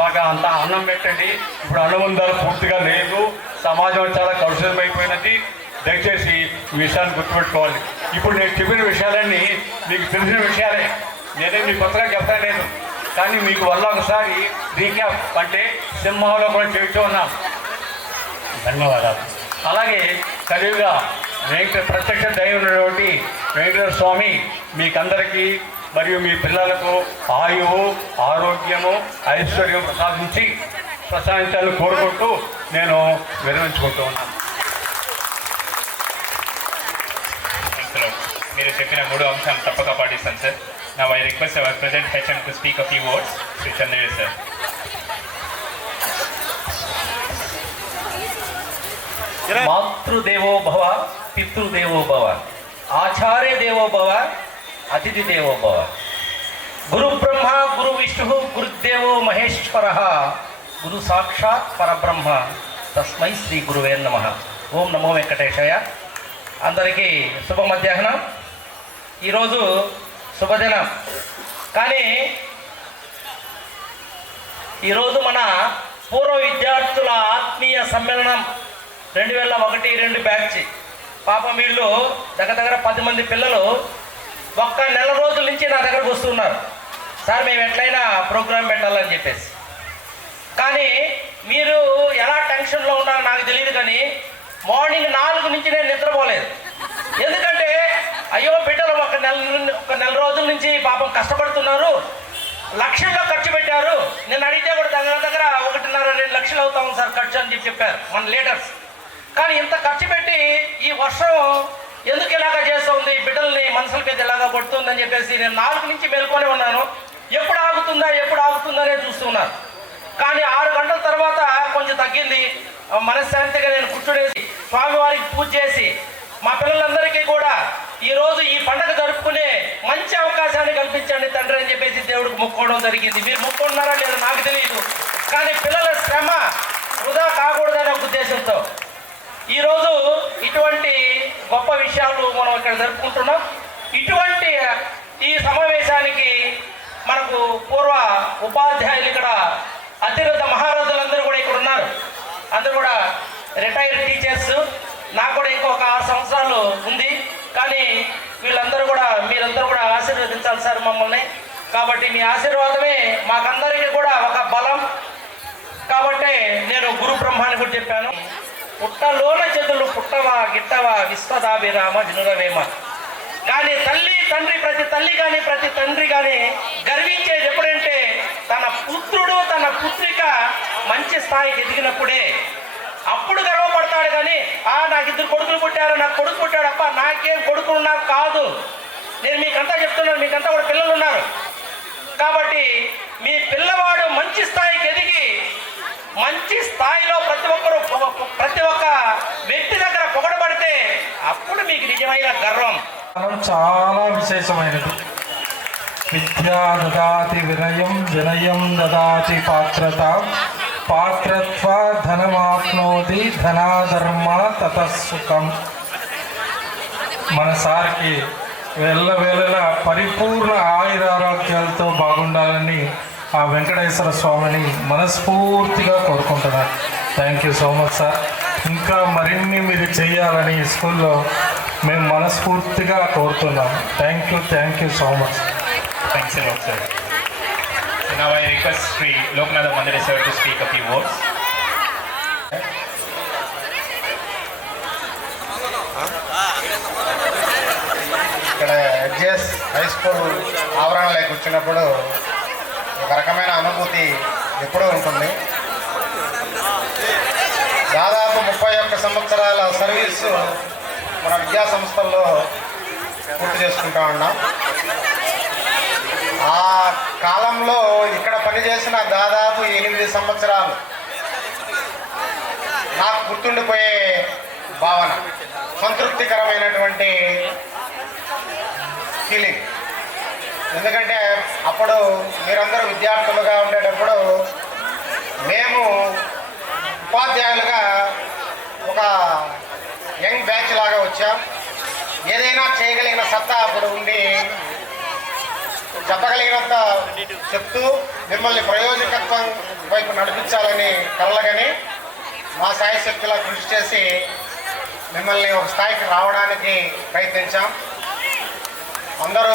బాగా అంతా అన్నం పెట్టండి. ఇప్పుడు అనుబంధాలు పూర్తిగా లేదు, సమాజం చాలా కలుషితమైపోయినది. దయచేసి ఈ విషయాన్ని గుర్తుపెట్టుకోవాలి. ఇప్పుడు నేను చెప్పిన విషయాలన్నీ మీకు తెలిసిన విషయాలే, నేనే మీకు కొత్తగా చెప్తా లేదు. కానీ మీకు వల్ల ఒకసారి రీక్యాప్ అంటే సింహాలో కూడా చెబుతూ ఉన్నాం. ధన్యవాదాలు. అలాగే కలియుగ ప్రత్యక్ష దైవం ఉన్నటువంటి వెంకటేశ్వర స్వామి మీకందరికీ మరియు మీ పిల్లలకు ఆయువు, ఆరోగ్యము, ఐశ్వర్యం ప్రసాదించాలని కోరుకుంటూ నేను విరమించుకుంటూ ఉన్నాను. మీరు చెప్పిన 3 అంశాలు తప్పక పాటిస్తాను sir. Now I request our present HM to speak a few words. Sri Chandra sir. మాతృదేవో భవ, పితృదేవో భవ, ఆచార్య దేవో భవ, అతిథి దేవో భవ. గురు బ్రహ్మ గురు విష్ణు గురుదేవో మహేశ్వర, గురు సాక్షాత్ పరబ్రహ్మ, తస్మై శ్రీ గురువే నమః. ఓం నమో వెంకటేశాయ. అందరికీ శుభ మధ్యాహ్నం. ఈరోజు శుభదినం. కానీ ఈరోజు మన పూర్వ విద్యార్థుల ఆత్మీయ సమ్మేళనం 2001-2 బ్యాచ్. పాపం వీళ్ళు దగ్గర 10 మంది పిల్లలు ఒక్క నెల రోజుల నుంచి నా దగ్గరకు వస్తున్నారు. సార్ మేము ఎట్లయినా ప్రోగ్రాం పెట్టాలని చెప్పేసి. కానీ మీరు ఎలా టెన్షన్లో ఉన్నారో నాకు తెలియదు. కానీ మార్నింగ్ 4 నుంచి నేను నిద్రపోలేదు. ఎందుకంటే అయ్యో బిడ్డలు ఒక నెల రోజుల నుంచి పాపం కష్టపడుతున్నారు, లక్షల్లో ఖర్చు పెట్టారు. నేను అడిగితే కూడా దగ్గర 1.5-2 లక్షలు అవుతాం సార్ ఖర్చు అని చెప్పారు మన లీడర్స్. కానీ ఇంత ఖర్చు పెట్టి ఈ వర్షం ఎందుకు ఇలాగా చేస్తుంది, బిడ్డల్ని మనసుల మీద ఇలాగా పడుతుందని చెప్పేసి నేను 4 నుంచి మేల్కొనే ఉన్నాను. ఎప్పుడు ఆగుతుందనే చూస్తున్నాను. కానీ 6 గంటల తర్వాత కొంచెం తగ్గింది. మనశ్శాంతిగా నేను కూర్చునేసి స్వామివారికి పూజ చేసి మా పిల్లలందరికీ కూడా ఈరోజు ఈ పండుగ జరుపుకునే మంచి అవకాశాన్ని కల్పించండి తండ్రి అని చెప్పేసి దేవుడికి మొక్కోవడం జరిగింది. మీరు మొక్కున్నారా లేదో నాకు తెలియదు. కానీ పిల్లల శ్రమ వృధా కాకూడదనే ఉద్దేశంతో ఈరోజు ఇటువంటి గొప్ప విషయాలు మనం ఇక్కడ జరుపుకుంటున్నాం. ఇటువంటి ఈ సమావేశానికి మనకు పూర్వ ఉపాధ్యాయులు ఇక్కడ అతిరథ మహారథులందరూ కూడా ఇక్కడ ఉన్నారు. అందరూ కూడా రిటైర్డ్ టీచర్స్. నాకు కూడా ఇంకొక 6 సంవత్సరాలు ఉంది. కానీ వీళ్ళందరూ కూడా మీరందరూ కూడా ఆశీర్వదించాలి సార్ మమ్మల్ని. కాబట్టి మీ ఆశీర్వాదమే మాకందరికీ కూడా ఒక బలం. కాబట్టి నేను గురు బ్రహ్మాన్ని కూడా చెప్పాను, పుట్టలోన చెదులు పుట్టవా గిట్టవా విశ్వదాభిరామ జనురవేమ. కానీ తల్లి తండ్రి, ప్రతి తల్లి కానీ ప్రతి తండ్రి కానీ గర్వించేది ఎప్పుడంటే తన పుత్రుడు తన పుత్రిక మంచి స్థాయికి ఎదిగినప్పుడే. అప్పుడు గర్వపడతాడు. కానీ నాకు 2 కొడుకులు పుట్టారు, నాకు కొడుకు పుట్టాడు, అప్ప నాకేం కొడుకులు నాకు కాదు. నేను మీకంతా చెప్తున్నాను, మీకంతా కూడా పిల్లలు ఉన్నారు. కాబట్టి మీ పిల్లవాడు మంచి స్థాయికి ఎదిగి మంచి స్థాయిలో ప్రతి ఒక్క వ్యక్తి దగ్గర పొగడబడితే అప్పుడు మీకు నిజమైన గర్వం. చాలా విశేషమైనది. విద్యా దదాతి వినయం, వినయం దదాతి పాత్రత, పాత్రత్వ ధనమాప్నోతి, ధనాధర్మ తతసుఖం. మన సార్కి వెళ్ళవేళలా పరిపూర్ణ ఆయురారోగ్యాలతో బాగుండాలని ఆ వెంకటేశ్వర స్వామిని మనస్ఫూర్తిగా కోరుకుంటున్నాను. Thank you so much sir. ఇంకా మరిన్ని మీరు చేయాలని ఈ స్కూల్లో మేము మనస్ఫూర్తిగా కోరుతున్నాం. Thank you so much. Thanks a lot, sir. Now I request Sri Loknatha Mandare sir to speak a few words. ఇక్కడ హెచ్ఎస్ హై స్కూల్ ఆవరణలోకి వచ్చినప్పుడు ఒక రకమైన అనుభూతి ఎప్పుడూ ఉంటుంది. దాదాపు 31 సంవత్సరాల సర్వీసు మన విద్యా సంస్థల్లో పూర్తి చేసుకుంటా ఉన్నాం. ఆ కాలంలో ఇక్కడ పనిచేసిన దాదాపు 8 సంవత్సరాలు నాకు గుర్తుండిపోయే భావన, సంతృప్తికరమైనటువంటి ఫీలింగ్. ఎందుకంటే అప్పుడు మీరందరూ విద్యార్థులుగా ఉండేటప్పుడు మేము ఉపాధ్యాయులుగా ఒక యంగ్ బ్యాచ్ లాగా వచ్చాం. ఏదైనా చేయగలిగిన సత్తా అప్పుడు ఉండి చెప్పగలిగినంత చెప్తూ మిమ్మల్ని ప్రయోజకత్వం వైపు నడిపించాలని కలగని మా శాయశక్తిలా కృషి చేసి మిమ్మల్ని ఒక స్థాయికి రావడానికి ప్రయత్నించాం. అందరూ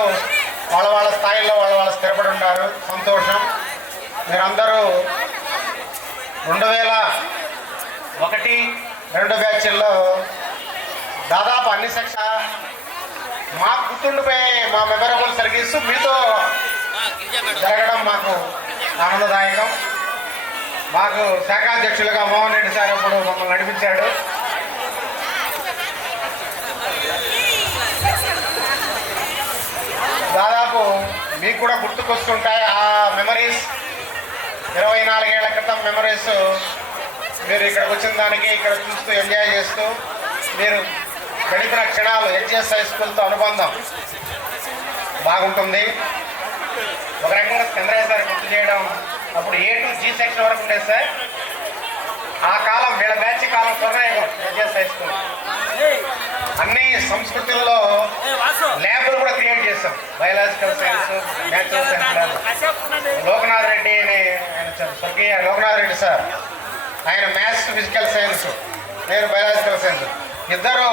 వాళ్ళ స్థాయిలో వాళ్ళు స్థిరపడి ఉన్నారు. సంతోషం. మీరందరూ 2001-2 బ్యాచ్ల్లో దాదాపు అన్ని సెక్షన్ మాకు గుర్తుండిపోయే మా మెమరబుల్ సర్వీసు మీతో జరగడం మాకు ఆనందదాయకం. మాకు శాఖాధ్యక్షులుగా మోహన్ రెడ్డి సార్ ఇప్పుడు మమ్మల్ని నడిపించాడు. దాదాపు మీకు కూడా గుర్తుకొస్తుంటాయి ఆ మెమరీస్. 24 ఏళ్ల క్రితం మెమరీస్ మీరు ఇక్కడికి వచ్చిన దానికి ఇక్కడ చూస్తూ ఎంజాయ్ చేస్తూ మీరు గడిపిన క్షణాలు హెచ్ఎస్ హై స్కూల్తో అనుబంధం బాగుంటుంది. ఒక రకంగా చంద్రయ్య సార్ గుర్తు చేయడం, అప్పుడు A to G సెక్షన్ వరకు ఉండేది సార్. ఆ కాలం వీళ్ళ బ్యాచ్ కాలం స్వర్ణయుగం హెచ్ఎస్ హై స్కూల్. అన్ని సంస్కృతుల్లో ల్యాబ్లు కూడా క్రియేట్ చేస్తాం. Biological science, natural science lab. Lokanath Reddy అని ఆయన స్వర్గీయ లోకనాథ్ రెడ్డి సార్, ఆయన మ్యాథ్స్ ఫిజికల్ సైన్స్, నేను బయాలజికల్ సైన్స్. ఇద్దరు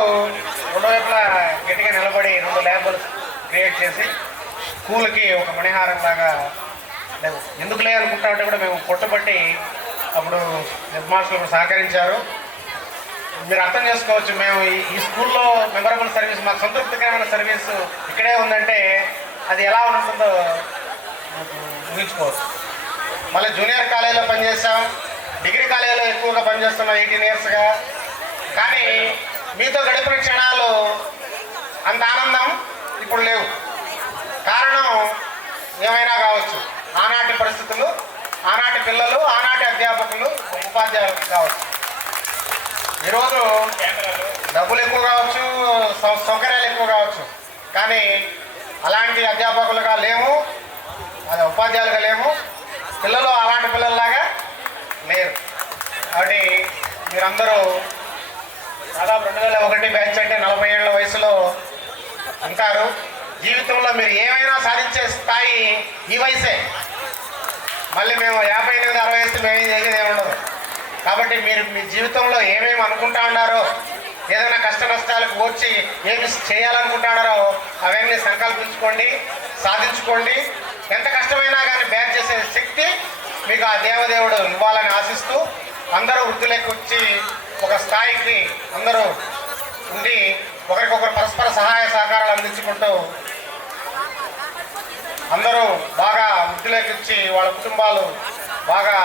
రెండు వైపులా గట్టిగా నిలబడి 2 ల్యాబ్లు క్రియేట్ చేసి స్కూల్కి ఒక మణిహారం లాగా ఎందుకు లేదనుకుంటా ఉంటే కూడా మేము పొట్టుబట్టి అప్పుడు నిర్మాణాలు సహకరించారు. మీరు అర్థం చేసుకోవచ్చు, మేము ఈ స్కూల్లో మెమరబుల్ సర్వీస్, మాకు సంతృప్తికరమైన సర్వీసు ఇక్కడే ఉందంటే అది ఎలా ఉంటుందో ఊహించుకోవచ్చు. మళ్ళీ జూనియర్ కాలేజీలో పనిచేసాం, డిగ్రీ కాలేజీలో ఎక్కువగా పనిచేస్తున్నాం 18 ఇయర్స్గా. కానీ మీతో గడిపిన క్షణాలు అంత ఆనందం ఇప్పుడు లేవు. కారణం ఏమైనా కావచ్చు, ఆనాటి పరిస్థితులు, ఆనాటి పిల్లలు, ఆనాటి అధ్యాపకులు, ఉపాధ్యాయులు కావచ్చు. ఈరోజు డబ్బులు ఎక్కువ కావచ్చు, సౌకర్యాలు ఎక్కువ కావచ్చు, కానీ అలాంటి అధ్యాపకులుగా లేము, అది ఉపాధ్యాయులుగా లేము. పిల్లలు అలాంటి పిల్లల్లాగా లేరు. కాబట్టి మీరందరూ దాదాపు 2001 బ్యాచ్ అంటే 40 ఏళ్ల వయసులో ఉంటారు. జీవితంలో మీరు ఏమైనా సాధించే స్థాయి ఈ వయసే. మళ్ళీ మేము 58-60 వయసు మేము చేసేది ఏమి ఉండదు. కాబట్టి మీరు మీ జీవితంలో ఏమేమి అనుకుంటా ఉన్నారో, ఏదైనా కష్ట నష్టాలకు వచ్చి ఏమి చేయాలనుకుంటున్నారో అవన్నీ సంకల్పించుకోండి, సాధించుకోండి. ఎంత కష్టమైనా కానీ బేర్ చేసే శక్తి మీకు ఆ దేవదేవుడు ఇవ్వాలని ఆశిస్తూ అందరూ వృద్ధులకు వచ్చి ఒక స్థాయికి అందరూ ఉండి ఒకరికొకరు పరస్పర సహాయ సహకారాలు అందించుకుంటూ అందరూ బాగా వృద్ధులకు వచ్చి వాళ్ళ కుటుంబాలు బాగా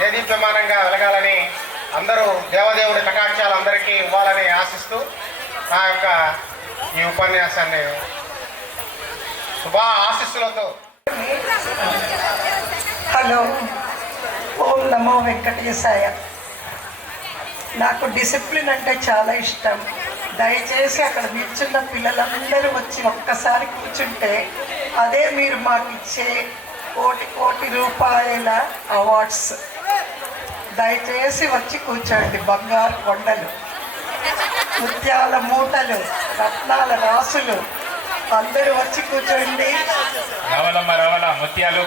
దేదీప్యమానంగా వెలగాలని అందరూ దేవదేవుడి కటాక్షాలు అందరికీ ఇవ్వాలని ఆశిస్తూ నా యొక్క ఈ ఉపన్యాసాన్ని శుభ ఆశీస్సులతో. హలో, ఓం నమో వెంకటేశాయ. నాకు డిసిప్లిన్ అంటే చాలా ఇష్టం. దయచేసి అక్కడ నిల్చున్న పిల్లలందరూ వచ్చి ఒక్కసారి కూర్చుంటే అదే మీరు మాకు ఇచ్చే కోటి రూపాయల అవార్డ్స్. దయచేసి వచ్చి కూర్చోండి. బంగారు కొండలు, ముత్యాల మూటలు, రత్నాల రాసులు, అందరూ వచ్చి కూర్చోండి. రవల ముత్యాలు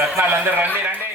రత్నాలు అందరూ రండి రండి.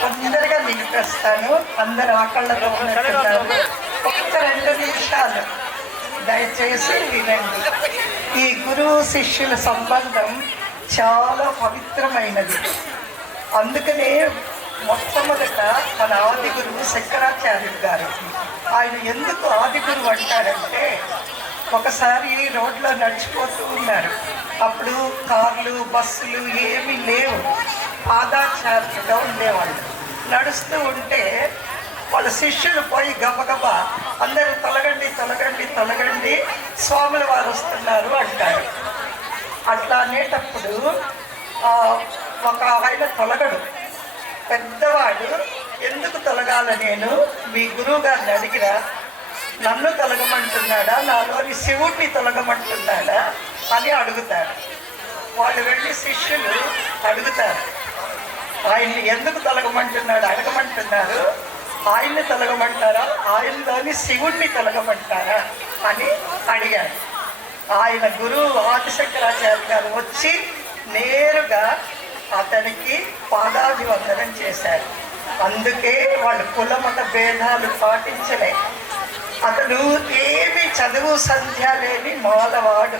తొందరగా నిలిపేస్తాను. అందరు ఆకళ్ళతో ఉన్నట్టున్నారు. ఒక్క 2 నిమిషాలు దయచేసి వినండి. ఈ గురువు శిష్యుల సంబంధం చాలా పవిత్రమైనది. అందుకనే మొట్టమొదట మన ఆది గురువు శంకరాచార్యులు గారు. ఆయన ఎందుకు ఆది గురువు అంటారంటే, ఒకసారి రోడ్లో నడిచిపోతూ ఉన్నారు. అప్పుడు కార్లు, బస్సులు ఏమీ లేవు. పాదాచారులుగా ఉండేవాళ్ళు. నడుస్తూ ఉంటే వాళ్ళ శిష్యులు పోయి గబగబా అందరూ తొలగండి తొలగండి తొలగండి, స్వాముల వారు వస్తున్నారు అంటారు. అట్లా అనేటప్పుడు ఒక ఆయన తొలగడు. పెద్దవాడు, ఎందుకు తొలగాల, నేను మీ గురువు గారిని అడిగిరా, నన్ను తొలగమంటున్నాడా, నాలోని శివుడిని తొలగమంటున్నాడా అని అడుగుతారు. వాళ్ళు వెళ్ళి శిష్యులు అడుగుతారు, ఆయన్ని ఎందుకు తొలగమంటున్నాడు అడగమంటున్నారు, ఆయన్ని తొలగమంటారా, ఆయనలోని శివుడిని తొలగమంటారా అని అడిగారు. ఆయన గురువు ఆదిశంకరాచార్య గారు వచ్చి నేరుగా అతనికి పాదాభివందనం చేశారు. అందుకే వాళ్ళు కులమత భేదాలు పాటించలే. అతడు ఏమి చదువు సంధ్య లేని మాలవాడు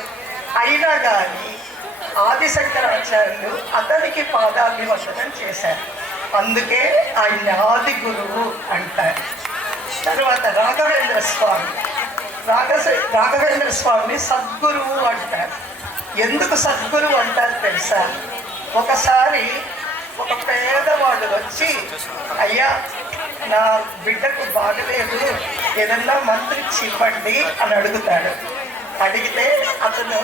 అయినా కానీ ఆదిశంకరాచార్యులు అతనికి పాదాభివందనం చేశారు. అందుకే ఆయన ఆది గురువు అంటారు. తర్వాత రాఘవేంద్ర స్వామిని సద్గురువు అంటారు. ఎందుకు సద్గురువు అంటారు తెలుసా? ఒకసారి ఒక పేదవాడు వచ్చి, అయ్యా నా బిడ్డకు బాగలేదు, ఏదన్నా మంత్రిచ్చి ఇవ్వండి అని అడుగుతాడు. అడిగితే అతను,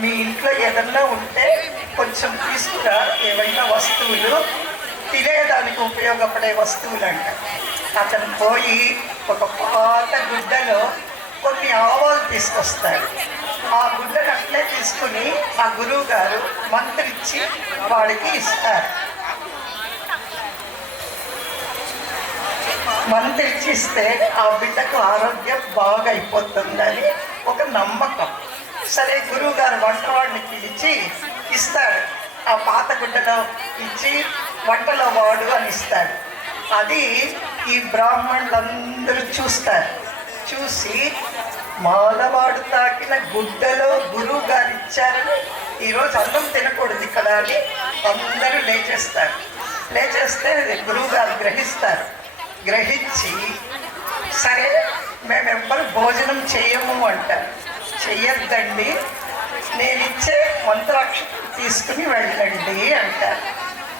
మీ ఇంట్లో ఏదన్నా ఉంటే కొంచెం తీసుకురా, ఏవైనా వస్తువులు తినేదానికి ఉపయోగపడే వస్తువులు అంట. అతను పోయి ఒక పాత గుడ్డలో కొన్ని ఆవాలు తీసుకొస్తాడు. ఆ గుడ్డను అట్లే తీసుకుని ఆ గురువు గారు మంత్రిచ్చి వాడికి ఇస్తారు. మంత్రిచ్చి ఇస్తే ఆ బిడ్డకు ఆరోగ్యం బాగా అయిపోతుందని ఒక నమ్మకం. సరే, గురువు గారు వంటవాడిని పిలిచి ఇస్తాడు. ఆ పాత గుడ్డలో ఇచ్చి వంటలో వాడు అని ఇస్తాడు. అది ఈ బ్రాహ్మణులందరూ చూస్తారు. చూసి మాలవాడు తాకిన గుడ్డలో గురువు గారు ఇచ్చారని ఈరోజు అన్నం తినకూడదు ఇక్కడ అని అందరూ లేచేస్తారు. లేచేస్తే గురువు గారు గ్రహిస్తారు. గ్రహించి సరే మేమెవ్వరు భోజనం చేయము అంటారు. చెయ్యొద్దండి, నేను ఇచ్చే మంత్రాక్షతలు తీసుకుని వెళ్ళండి అంటారు.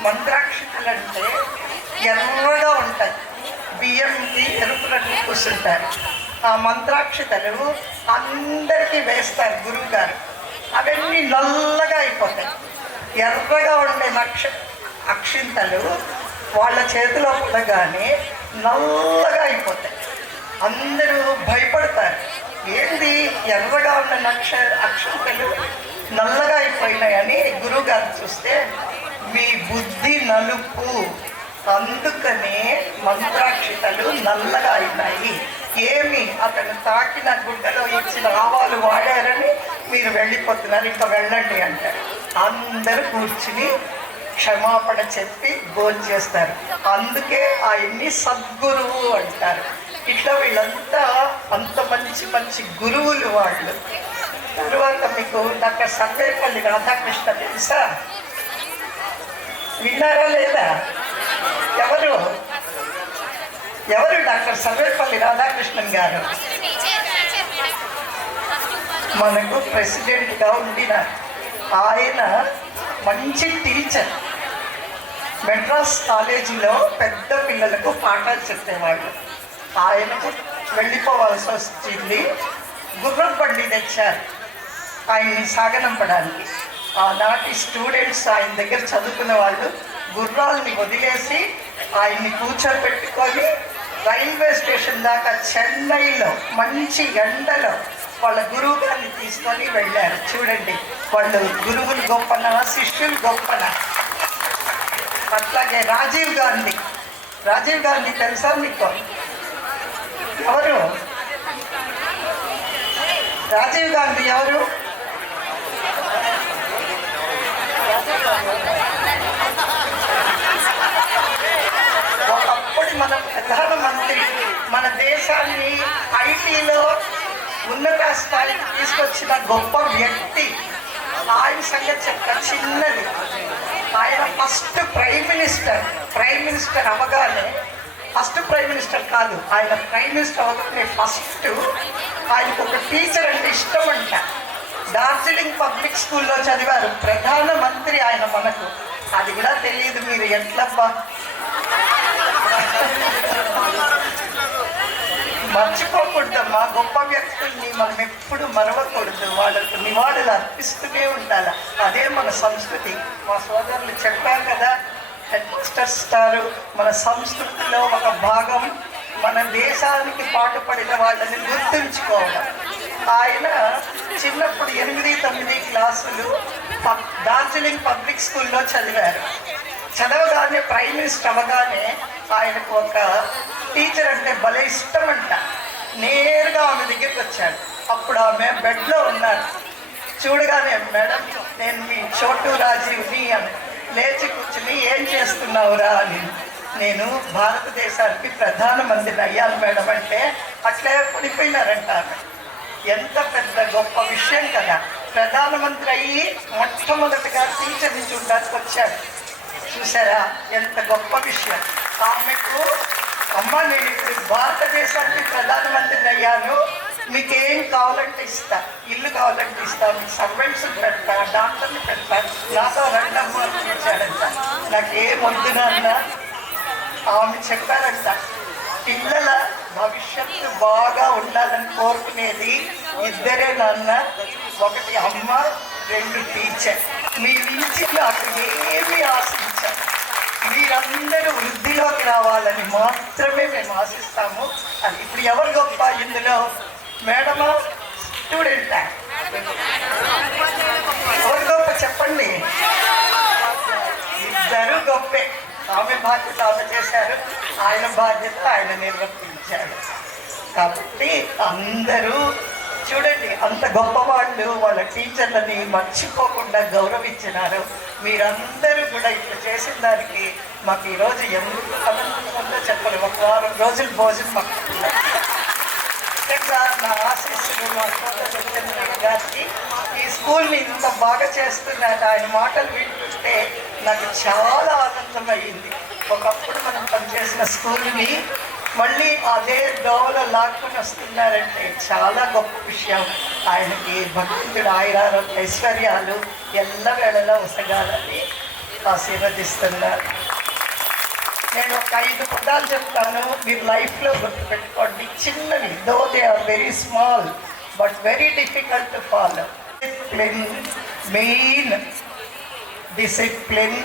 మంత్రాక్షతలు అంటే ఎర్రగా ఉంటాయి, బియ్యంకి ఎరుపు రంగు పూసుంటారు. ఆ మంత్రాక్షతలు అందరికీ వేస్తారు గురువు గారు. అవన్నీ నల్లగా అయిపోతాయి. ఎర్రగా ఉండే అక్షింతలు వాళ్ళ చేతిలో పడగానే నల్లగా అయిపోతాయి. అందరూ భయపడతారు. ఏంది ఎర్రగా ఉన్న అక్షింతలు నల్లగా అయిపోయినాయని గురువు గారు చూస్తే మీ బుద్ధి నలుపు, అందుకనే మంత్రాక్షితలు నల్లగా అయినాయి. ఏమి అతను తాకిన గుడ్డలో ఇచ్చిన ఆవాలు వాడారని మీరు వెళ్ళిపోతున్నారు, ఇంకా వెళ్ళండి అంటారు. అందరూ కూర్చుని క్షమాపణ చెప్పి భోంచేస్తారు. అందుకే ఆయన్ని సద్గురువు అంటారు. ఇట్లా వీళ్ళంతా అంత మంచి మంచి గురువులు వాళ్ళు. తరువాత మీకు డాక్టర్ సర్వేపల్లి రాధాకృష్ణ తెలుసా? విన్నారా లేదా? ఎవరు డాక్టర్ సర్వేపల్లి రాధాకృష్ణన్ గారు? మనకు ప్రెసిడెంట్గా ఉండిన ఆయన మంచి టీచర్. మెడ్రాస్ కాలేజీలో పెద్ద పిల్లలకు పాఠాలు చెప్పేవాళ్ళు. ఆయనకు వెళ్ళిపోవాల్సి వచ్చింది. గుర్రం బండి తెచ్చారు ఆయన్ని సాగనంపడానికి. ఆనాటి స్టూడెంట్స్ ఆయన దగ్గర చదువుకునే వాళ్ళు గుర్రాలని వదిలేసి ఆయన్ని కూర్చోబెట్టుకొని రైల్వే స్టేషన్ దాకా చెన్నైలో మంచి ఎండలో వాళ్ళ గురువు గారిని తీసుకొని వెళ్ళారు. చూడండి, వాళ్ళు గురువులు గొప్పన, శిష్యులు గొప్పన. అట్లాగే రాజీవ్ గాంధీ తెలుసా మీకు? ఎవరు రాజీవ్ గాంధీ? ఎవరు? ఒకప్పుడు మన ప్రధానమంత్రి మన దేశాన్ని ఐటీలో ఉన్నత స్థాయికి తీసుకొచ్చిన గొప్ప వ్యక్తి. ఆయన సంగతి చెప్తా చిన్నది. ఆయన ఫస్ట్ ప్రైమ్ మినిస్టర్ అవగానే, ఫస్ట్ ప్రైమ్ మినిస్టర్ కాదు, ఆయన ప్రైమ్ మినిస్టర్ అవగానే ఫస్ట్ ఆయనకు ఒక టీచర్ అంటే ఇష్టం అంట. డార్జిలింగ్ పబ్లిక్ స్కూల్లో చదివారు. ప్రధానమంత్రి ఆయన మనకు. అది కూడా తెలియదు. మీరు ఎట్లబ్బా మర్చిపోకూడదమ్మా. గొప్ప వ్యక్తుల్ని మనం ఎప్పుడు మరవకూడదు. వాళ్ళకు నివాళులు అర్పిస్తూనే ఉండాలి. అదే మన సంస్కృతి. మా సోదరులు చెప్పారు కదా, హెడ్ మాస్టర్స్ గారు మన సంస్కృతిలో ఒక భాగం. మన దేశానికి పాటుపడిన వాళ్ళని గుర్తుంచుకోవడం. ఆయన చిన్నప్పుడు 8-9 క్లాసులు డార్జిలింగ్ పబ్లిక్ స్కూల్లో చదివారు. చదవగానే ప్రైమ్ మినిస్టర్ అవగానే ఆయనకు ఒక టీచర్ అంటే భలే ఇష్టం అంట. నేరుగా ఆమె దగ్గరికి వచ్చాడు. అప్పుడు ఆమె బెడ్లో ఉన్నారు. చూడగానే, మేడం నేను మీ చోటు రాజీవ్ని అని లేచి కూర్చుని, ఏం చేస్తున్నావురా అని. నేను భారతదేశానికి ప్రధానమంత్రిని అయ్యాను మేడం అంటే అట్లే పడిపోయినారంట ఆమె. ఎంత పెద్ద గొప్ప విషయం కదా. ప్రధానమంత్రి అయ్యి మొట్టమొదటిగా టీచర్ని చూడడానికి వచ్చాడు. చూసారా ఎంత గొప్ప విషయం. ఆమెకు, అమ్మ నేను ఇప్పుడు భారతదేశానికి ప్రధానమంత్రిని అయ్యాను, మీకేం కావాలంటే ఇస్తా, ఇల్లు కావాలంటే ఇస్తా, మీకు సర్వెంట్స్ పెడతా, డాక్టర్ని పెడతా, నాతో రెండమ్మ అనిపించాడంట. నాకేం వద్దు నాన్న. ఆమె చెప్పారంట, పిల్లల భవిష్యత్తు బాగా ఉండాలని కోరుకునేది ఇద్దరే నాన్న, ఒకటి అమ్మ, 2 టీచర్. మీ నుంచి నాకు ఏమీ ఆశించాను. మీరందరూ వృద్ధిలోకి రావాలని మాత్రమే మేము ఆశిస్తాము అని. ఇప్పుడు ఎవరు గొప్ప ఇందులో? మేడమా, స్టూడెంటా? ఎవరు గొప్ప చెప్పండి? ఇద్దరు గొప్పే. ఆమె బాధ్యత ఆమె చేశారు, ఆయన బాధ్యత ఆయన నిర్వర్తించారు. కాబట్టి అందరూ చూడండి అంత గొప్పవాళ్ళు వాళ్ళ టీచర్లని మర్చిపోకుండా గౌరవించినారు. మీరందరూ కూడా ఇట్లా చేసిన దానికి మాకు ఈరోజు ఎంత ఆనందంగా ఉందో చెప్పలేదు. ఒక వారం రోజులు భోజనం మాకు ముఖ్యంగా నా ఆశీస్సులు మా సోదరుడు గారికి ఈ స్కూల్ని ఇంత బాగా చేస్తున్నారు. ఆయన మాటలు వింటుంటే నాకు చాలా ఆనందమయ్యింది. ఒకప్పుడు మనం పనిచేసిన స్కూల్ని మళ్ళీ అదే దోవలో లాక్కొని వస్తున్నారంటే చాలా గొప్ప విషయం. ఆయనకి భగవంతుడు ఆయురారోగ్య ఐశ్వర్యాలు ఎల్లవేళలా ఉసగాలని ఆశీర్వదిస్తున్నారు. నేను ఒక 5 పదాలు చెప్తాను, మీరు లైఫ్లో గుర్తుపెట్టుకోండి. చిన్నవి, though they are very small but very difficult to follow. Discipline, main discipline,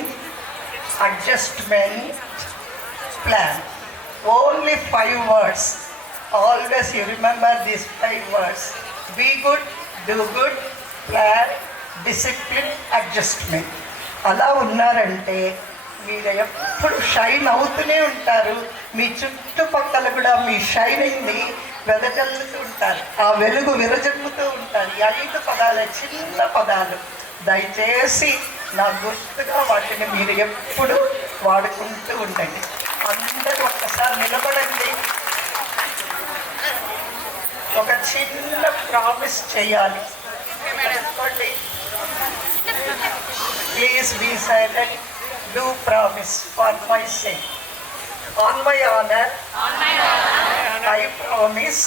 adjustment, plan. Only 5 words. Always you remember these 5 words. Be good, do good, plan, discipline, adjustment. అలా ఉన్నారంటే మీరు ఎప్పుడు షైన్ అవుతూనే ఉంటారు. మీ చుట్టుపక్కల కూడా మీ షైనింగ్ని వెదజల్లుతూ ఉంటారు. ఆ వెలుగు విరజల్లుతూ ఉంటారు. ఈ 5 పదాలు చిన్న పదాలు. దయచేసి నా గుర్తుగా వాటిని మీరు ఎప్పుడు వాడుకుంటూ ఉండండి. అందరూ ఒక్కసారి నిలబడండి. ఒక చిన్న ప్రామిస్ చేయాలి. Please be silent. Do promise for my sake. On my honour I promise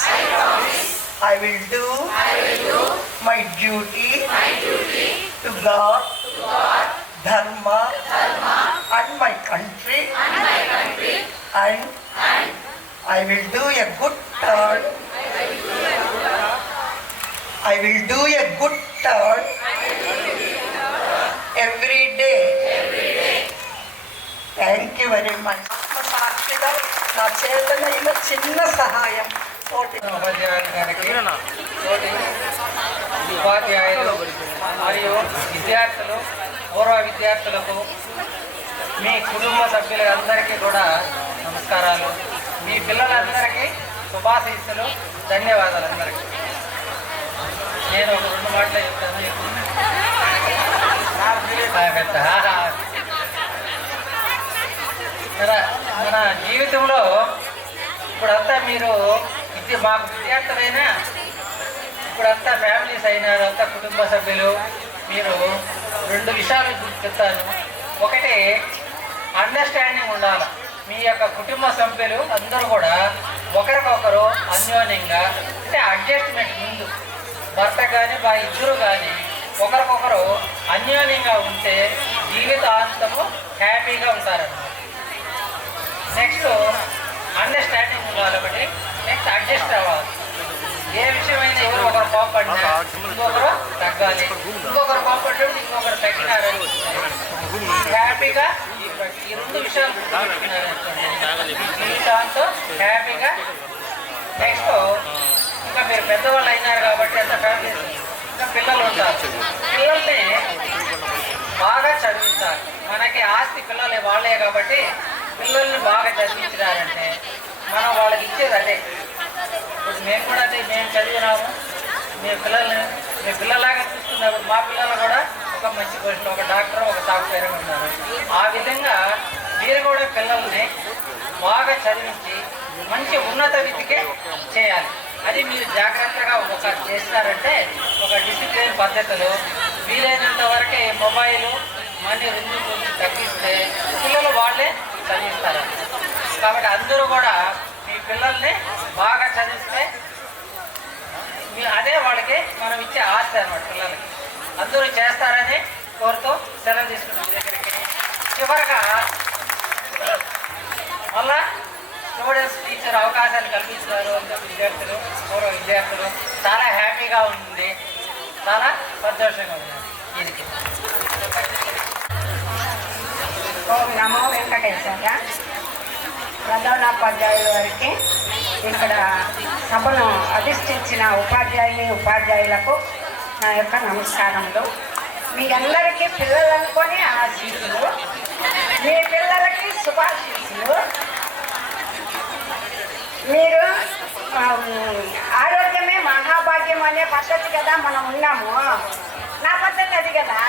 I will do my duty to God, Dharma, and my country, and I will do a good turn. I will do a good turn every day. Thank you very much. సాక్షిగా నా చేతనైన చిన్న సహాయం ఉపాధ్యాయులు గారికి, తోటి ఉపాధ్యాయులు మరియు విద్యార్థులు, పూర్వ విద్యార్థులకు, మీ కుటుంబ సభ్యులందరికీ కూడా నమస్కారాలు. మీ పిల్లలందరికీ శుభాశీస్సులు, ధన్యవాదాలు అందరికీ. నేను ఒక 2 మాటలే చెప్తాను. మన జీవితంలో ఇప్పుడంతా మీరు మాకు విద్యార్థులైనా ఇప్పుడంతా ఫ్యామిలీస్ అయినారు, అంతా కుటుంబ సభ్యులు. మీరు 2 విషయాలు చెప్తాను. ఒకటి, అండర్స్టాండింగ్ ఉండాలి. మీ యొక్క కుటుంబ సభ్యులు అందరూ కూడా ఒకరికొకరు అన్యోన్యంగా, అంటే అడ్జస్ట్మెంట్ ముందు భర్త కానీ ఇద్దరు కానీ ఒకరికొకరు అన్యోన్యంగా ఉంటే జీవితాంతము హ్యాపీగా ఉంటారన్నమాట. నెక్స్ట్ అండర్స్టాండింగ్ ఉండాలి ఒకటి. నెక్స్ట్ అడ్జస్ట్ అవ్వాలి. ఏ విషయమైనా ఎవరు ఒకరు కోపడినా ఇంకొకరు తగ్గాలి, ఇంకొకరు కోపడ్డప్పుడు ఇంకొకరు తగ్గినారని హ్యాపీగా ఈ 2 విషయాలు గుర్తుపెట్టుకున్నారనుకోండి, జీవితాంతో హ్యాపీగా. నెక్స్ట్ ఇంకా మీరు పెద్దవాళ్ళు అయినారు కాబట్టి అంత ఫ్యామిలీ, ఇంకా పిల్లలు ఉంటారు. పిల్లల్ని బాగా చదివించాలి. మనకి ఆస్తి పిల్లలే వాళ్ళే కాబట్టి పిల్లల్ని బాగా చదివించినారంటే మనం వాళ్ళకి ఇచ్చేది అదే. ఇప్పుడు మేము కూడా అదే, మేము చదివినాము, మీ పిల్లలాగా చూసుకున్నప్పుడు మా పిల్లలు కూడా ఒక మంచి పొజిషన్, ఒక డాక్టర్, ఒక సాఫ్ట్వేర్ ఉన్నారు. ఆ విధంగా మీరు కూడా పిల్లల్ని బాగా చదివించి మంచి ఉన్నత విధికే చేయాలి. అది మీరు జాగ్రత్తగా ఒక చేస్తారంటే ఒక డిసిప్లిన్ పద్ధతిలో వీలైనంత వరకే మొబైలు మనీ కొంచెం తగ్గిస్తే పిల్లలు వాళ్ళే చదివిస్తారు. కాబట్టి అందరూ కూడా మీ పిల్లల్ని బాగా చదివిస్తే అదే వాళ్ళకి మనం ఇచ్చే ఆశ అన్నమాట. పిల్లలకి అందరూ చేస్తారని కోరుతూ సెలవు తీసుకుంటాం దగ్గరికి. చివరగా మళ్ళా స్టూడెంట్స్ టీచర్ అవకాశాలు కల్పించారు విద్యార్థులు, పూర్వ విద్యార్థులు. చాలా హ్యాపీగా ఉంది, చాలా సంతోషంగా ఉంది. దీనికి ఓం నమో వెంకటేశ్వర. ప్రధానోపాధ్యాయుల వారికి, ఇక్కడ సభను అధిష్ఠించిన ఉపాధ్యాయులకు నా యొక్క నమస్కారములు. మీ అందరికీ పిల్లలు అనుకొని ఆశీస్సులు, మీ పిల్లలకి శుభాశీస్సులు. మీరు ఆరోగ్యమే మహాభాగ్యం అనే పద్ధతి కదా మనం ఉన్నాము. నా పద్ధతి అది కదా.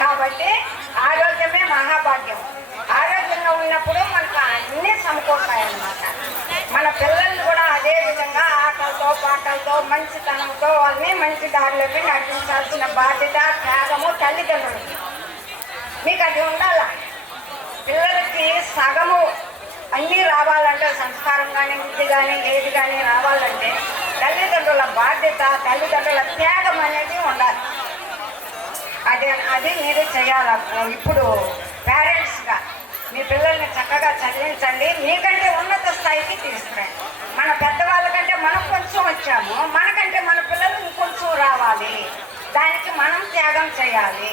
కాబట్టి ఆరోగ్యమే మహాభాగ్యం. ఆరోగ్యంగా ఉన్నప్పుడు మనకు అన్నీ సమకూరుతాయన్నమాట. మన పిల్లల్ని కూడా అదే విధంగా ఆటలతో పాటలతో మంచితనంతో వాళ్ళని మంచి దారిలోకి నడిపించాల్సిన బాధ్యత త్యాగము తల్లిదండ్రులకి. మీకు అది ఉండాల. పిల్లలకి సగము అన్నీ రావాలంటే, సంస్కారం కానీ విద్య కానీ ఏది కానీ రావాలంటే తల్లిదండ్రుల బాధ్యత, తల్లిదండ్రుల త్యాగం అనేది ఉండాలి. అది మీరు చేయాలి. ఇప్పుడు పేరెంట్స్గా మీ పిల్లల్ని చక్కగా చదివించండి. మీకంటే ఉన్నత స్థాయికి తీసుకురండి. మన పెద్దవాళ్ళకంటే మనం కొంచెం వచ్చాము, మనకంటే మన పిల్లలు ఇంకొంచెం రావాలి. దానికి మనం త్యాగం చేయాలి.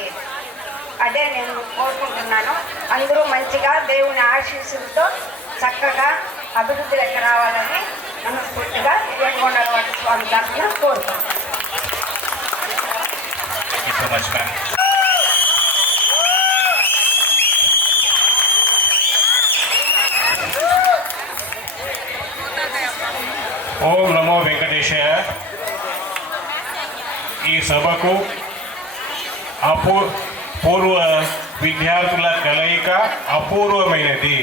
అదే నేను కోరుకుంటున్నాను. అందరూ మంచిగా దేవుని ఆశీస్సులతో చక్కగా అభివృద్ధిలోకి రావాలని మనస్ఫూర్తిగా ఏడుకొండల స్వామి తరఫున కోరుకుంటున్నాను. ఓం నమో వెంకటేశయ్య. ఈ సభకు పూర్వ విద్యార్థుల కలయిక అపూర్వమైనది,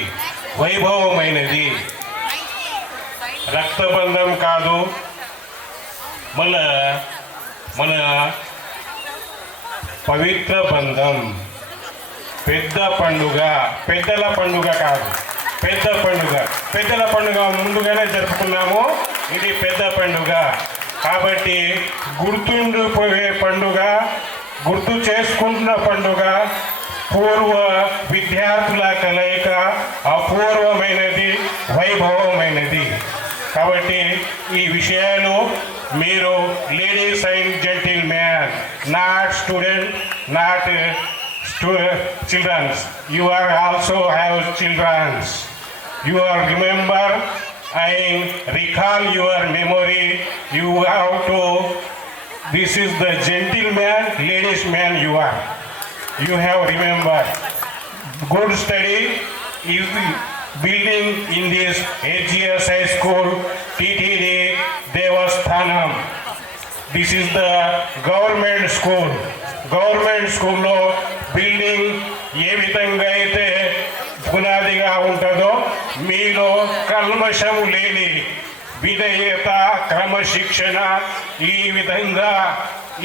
వైభవమైనది. రక్తబంధం కాదు, మన పవిత్ర బంధం. పెద్ద పండుగ, పెద్దల పండుగ కాదు, పెద్ద పండుగ. పెద్దల పండుగ ముందుగానే జరుపుకున్నాము, ఇది పెద్ద పండుగ. కాబట్టి గుర్తుండిపోయే పండుగ, గుర్తు చేసుకుంటున్న పండుగ. పూర్వ విద్యార్థుల కలయిక అపూర్వమైనది, వైభవమైనది. కాబట్టి ఈ విషయాలు మీరు ladies and gentle man, not student, not childrens, you are also have childrens. You are remember and recall your memory. You have to, this is the gentleman, ladies man you are. You have remembered. Good study is building in this HGS High School, TTD Devasthanam. This is the government school. Government స్కూల్లో building ఏ విధంగా అయితే పునాదిగా ఉంటుందో, మీలో కల్మషం లేని విధేయత, క్రమశిక్షణ, ఈ విధంగా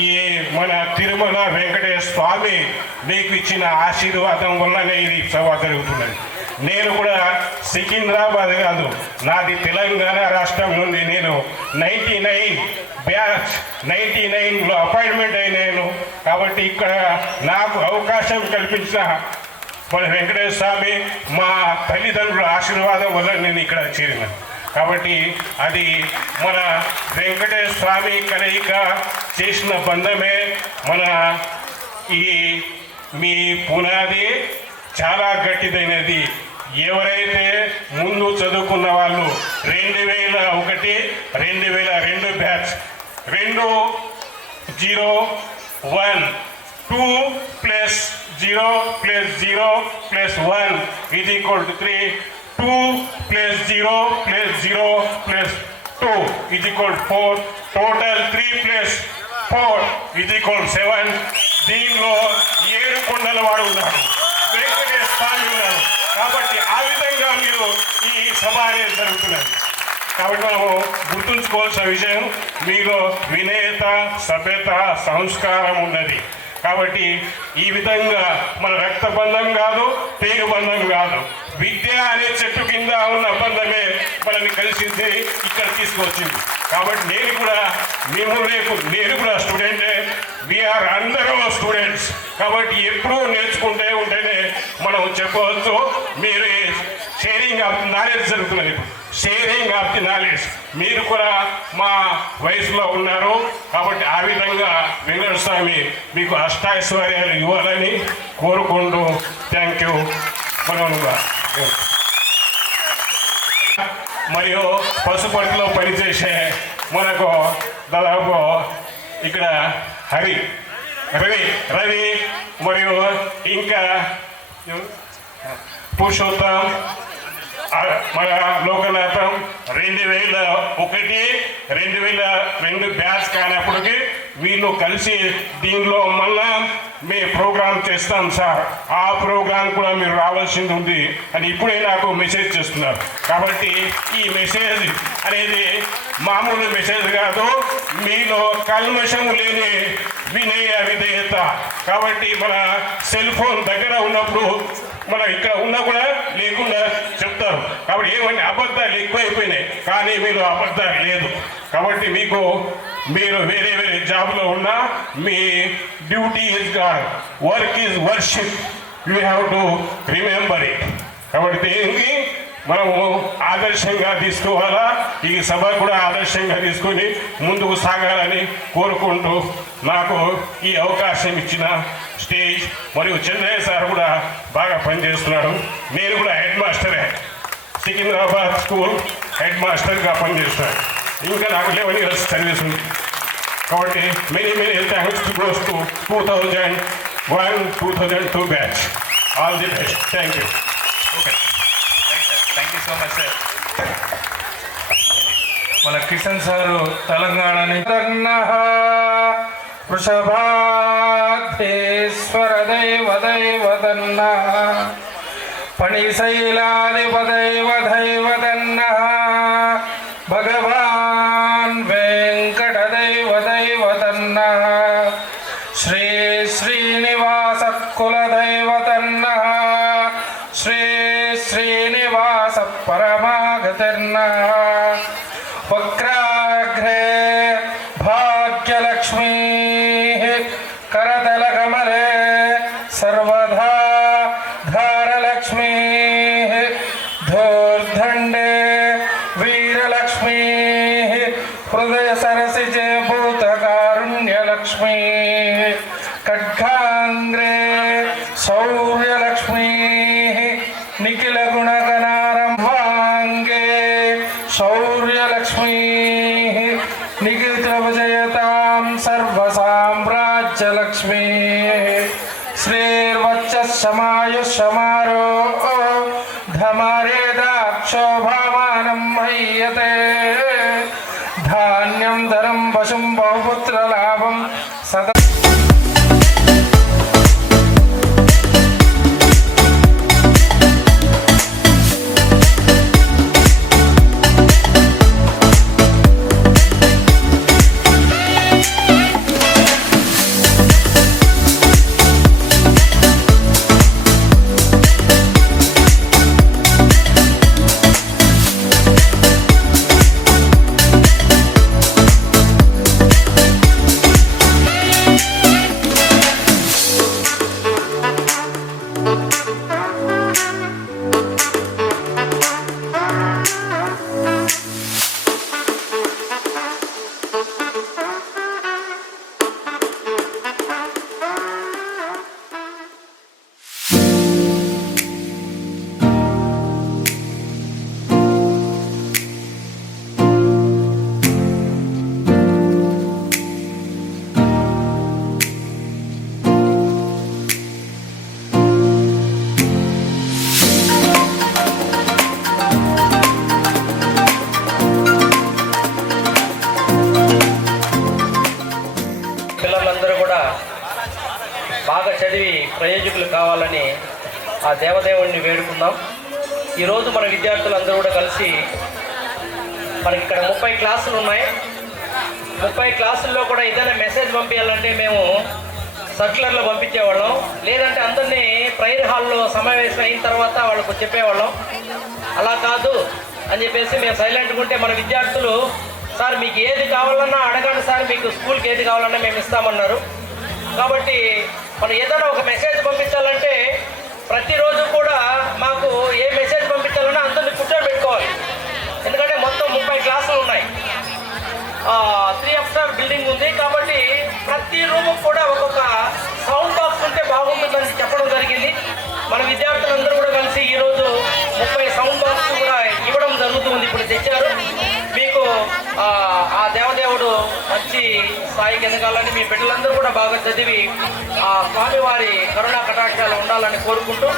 ఈ మన తిరుమల వెంకటేశ్వర స్వామి నీకు ఇచ్చిన ఆశీర్వాదం వల్లనే ఇది సభ జరుగుతున్నది. నేను కూడా సికింద్రాబాద్ కాదు, నాది తెలంగాణ రాష్ట్రం నుండి. నేను 99లో అపాయింట్మెంట్ అయినాను. కాబట్టి ఇక్కడ నాకు అవకాశం కల్పించిన మన వెంకటేశ్వర స్వామి, మా తల్లిదండ్రుల ఆశీర్వాదం వల్ల నేను ఇక్కడ చేరినాను. కాబట్టి అది మన వెంకటేశ్వర స్వామి కలయిక చేసిన బంధమే. మన ఈ మీ పునాది చాలా గట్టిదైనది. ఎవరైతే ముందు చదువుకున్న వాళ్ళు 2001, 2002 బ్యాచ్, 201, 2 + 0 + 0 + 1 = 3, 2 + 0 + 0 + 2 = 4, టోటల్ 3 + 4 = 7. దీనిలో 7 కొండల వాడు ఉన్నారు, వెంకటేశ్వర స్వామి ఉన్నారు. కాబట్టి ఆ విధంగా మీరు ఈ సభ అనేది జరుగుతున్నది. కాబట్టి మనము గుర్తుంచుకోవాల్సిన విషయం, మీలో వినయత, సభ్యత, సంస్కారం ఉన్నది. కాబట్టి ఈ విధంగా మన రక్త బంధం కాదు, పేరు బంధం కాదు, విద్య అనే చెట్టు కింద ఉన్న బంధమే మనల్ని కలిసింది, ఇక్కడ తీసుకొచ్చింది. కాబట్టి నేను కూడా నేను కూడా స్టూడెంటే. వీఆర్ అందరూ స్టూడెంట్స్. కాబట్టి ఎప్పుడూ నేర్చుకుంటే ఉంటేనే మనం చెప్పవచ్చు. మీరు షేరింగ్ ఆఫ్ నాలెడ్జ్ జరుగుతున్నది, షేరింగ్ ఆఫ్ ది నాలెడ్జ్. మీరు కూడా మా వయసులో ఉన్నారు. కాబట్టి ఆ విధంగా వెంకటేశ్వర స్వామి మీకు అష్టైశ్వర్యాలు ఇవ్వాలని కోరుకుంటూ థ్యాంక్ యూ. మరియు పశుపతిలో పనిచేసే మనకు దాదాపు ఇక్కడ రవి మరియు ఇంకా పురుషోత్తం మన లోకల్ అర్థం 2001, 2002 బ్యాచ్ కానప్పటికీ వీళ్ళు కలిసి దీనిలో మళ్ళా మేము ప్రోగ్రామ్ చేస్తాం సార్, ఆ ప్రోగ్రాం కూడా మీరు రావాల్సింది ఉంది అని ఇప్పుడే నాకు మెసేజ్ చేస్తున్నారు. కాబట్టి ఈ మెసేజ్ అనేది మామూలు మెసేజ్ కాదు, మీలో కల్మషం లేని వినయ విధేయత. కాబట్టి మన సెల్ ఫోన్ దగ్గర ఉన్నప్పుడు మన ఇక్కడ ఉన్నా కూడా లేకుండా చెప్తారు. కాబట్టి ఏమని అబద్ధాలు ఎక్కువైపోయినాయి, కానీ మీరు అబద్ధాలు లేదు. కాబట్టి మీరు వేరే వేరే జాబ్లో ఉన్నా మీ duty is God, work is worship, you have to remember it. కాబట్టి దేనికి మనము ఆదర్శంగా తీసుకోవాలా, ఈ సభ కూడా ఆదర్శంగా తీసుకొని ముందుకు సాగాలని కోరుకుంటూ నాకు ఈ అవకాశం ఇచ్చిన స్టేజ్ మరియు చంద్రయ్య సార్ కూడా బాగా పనిచేస్తున్నాడు. నేను కూడా హెడ్ మాస్టరే, సికింద్రాబాద్ స్కూల్ హెడ్ మాస్టర్గా పనిచేస్తున్నాను. ఇంకా నాకు 11 years సర్వీస్ ఉంది. కాబట్టి many thanks to goes to 2001-2002 batch. All the best. Thank you. Okay, thank you so much sir. మన కిషన్ సారు తెలంగాణ వృషభాధేశ్వర దైవదన్న పణిశైలాధిపదైవదైవదన్న భగవాన్ వెంకట దైవదన్న శ్రీ శ్రీనివాస కులదైవతన్న శ్రీ శ్రీనివాస పరమాగతన్న వక్రాగ్రే భాగ్యలక్ష్మీ करतलकमले सर्वधा धारलक्ष्मी धूर्धण्डे वीरलक्ष्मी हृदय सरसिजे भूतकारुण्यलक्ष्मी खड्गांग्रे शौर्यलक्ष्मी निखिल गुणगणारंभांगे शौर्यलक्ष्मी निखिल विजयतां सर्वसाम्राज्यलक्ष्मी श्रीर्वच्चमायुषमारो धमारेदाक्षोभामानं मह्यते धान्यं धनं पशुं बहुपुत्रलाभं सदा బాగా చదివి ప్రయోజకులు కావాలని ఆ దేవదేవుణ్ణి వేడుకుందాం. ఈరోజు మన విద్యార్థులందరూ కూడా కలిసి మనకి ఇక్కడ 30 క్లాసులు ఉన్నాయి. 30 క్లాసుల్లో కూడా ఏదైనా మెసేజ్ పంపించాలంటే మేము సర్క్యులర్లో పంపించేవాళ్ళం, లేదంటే అందరినీ ప్రేయర్ హాల్లో సమావేశం అయిన తర్వాత వాళ్ళకు చెప్పేవాళ్ళం. అలా కాదు అని చెప్పేసి మేము సైలెంట్గా ఉంటే మన విద్యార్థులు సార్ మీకు ఏది కావాలన్నా అడగండి సార్, మీకు స్కూల్కి ఏది కావాలన్నా మేము ఇస్తామన్నారు. కాబట్టి మనం ఏదైనా ఒక మెసేజ్ పంపించాలంటే ప్రతిరోజు కూడా మాకు ఏ మెసేజ్ పంపించాలన్నా అందరినీ కూర్చోబెట్టుకోవాలి. ఎందుకంటే మొత్తం 30 క్లాసులు ఉన్నాయి, 3 ఫ్లోర్ బిల్డింగ్ ఉంది. కాబట్టి ప్రతి రూమ్ కూడా ఒక్కొక్క సౌండ్ బాక్స్ ఉంటే బాగుంటుందని చెప్పడం జరిగింది. మన విద్యార్థులందరూ కూడా కలిసి ఈరోజు 30 సౌండ్ బాక్స్ కూడా ఇవ్వడం జరుగుతుంది. ఇప్పుడు తెచ్చారు. మీకు ఆ దేవదేవుడు మంచి స్థాయికి ఎదగాలని, మీ బిడ్డలందరూ కూడా బాగా చదివి ఆ స్వామివారి కరుణా కటాక్షాలు ఉండాలని కోరుకుంటూ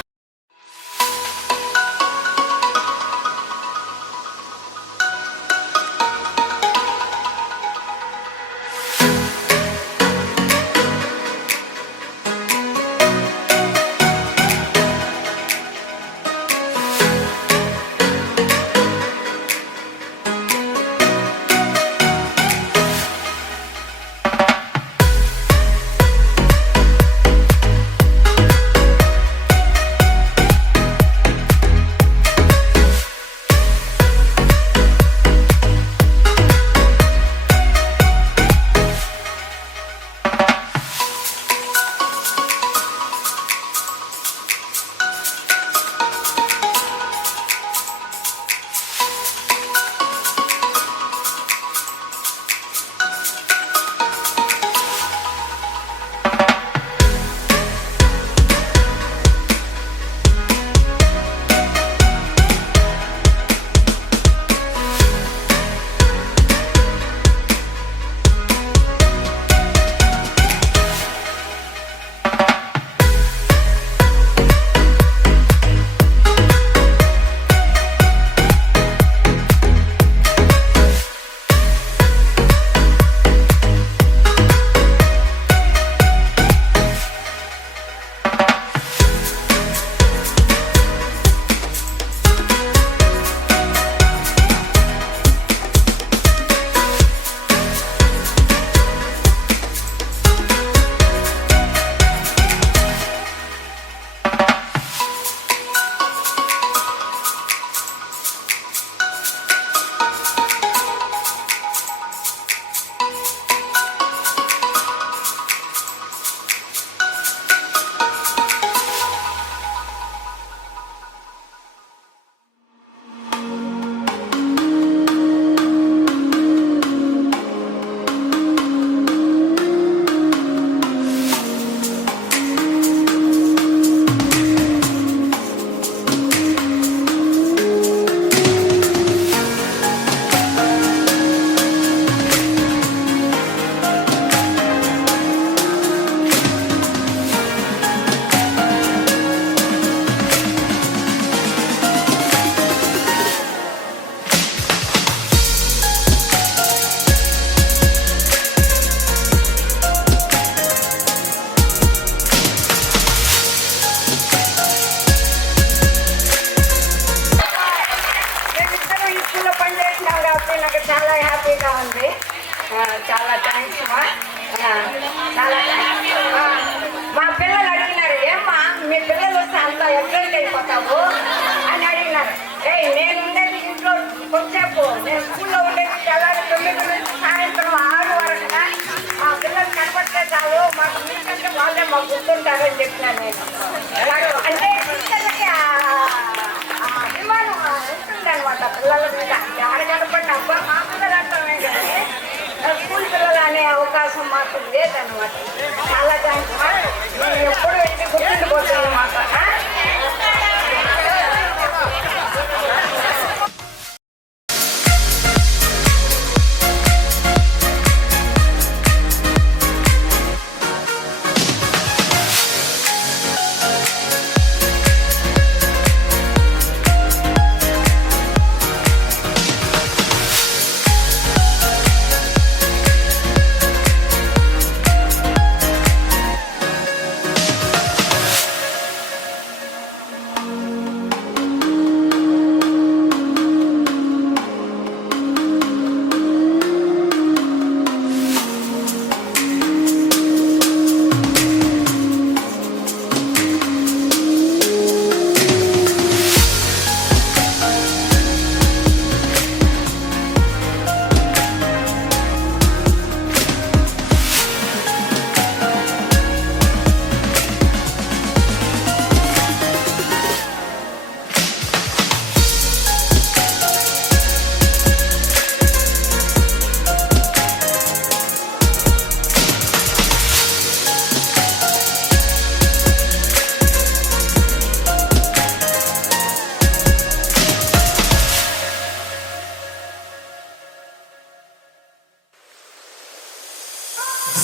హ్యాపీగా ఉంది. చాలా థ్యాంక్స్ మా. చాలా మా పిల్లలు అడిగినారు, ఏమ్మా మీ పిల్లలు వస్తే అంత ఎగ్జైట్ అయిపోతావు అని అడిగినారు. నేను ఉండేది ఇంట్లో కొంచెంసేపు, నేను స్కూల్లో ఉండేది తెల్లారి 9 నుంచి సాయంత్రం 6 వరకు. మా పిల్లలు కనపడితే చాలు, మాకు మీకంటే వాళ్ళే మాకు గుర్తుంటారని చెప్పినాను నేను. అంటే పిల్లలకి అభిమానం ఉంటుందన్నమాట పిల్లల మీద. ఆడ కనపడిన అబ్బా మా పిల్లలు అంటామే కానీ స్కూల్ పిల్లలు అనే అవకాశం మాకు లేదన్నమాట. చాలా థ్యాంక్స్ మా. ఎప్పుడు వెళ్ళి గుర్తుండిపోతుంది మాకు.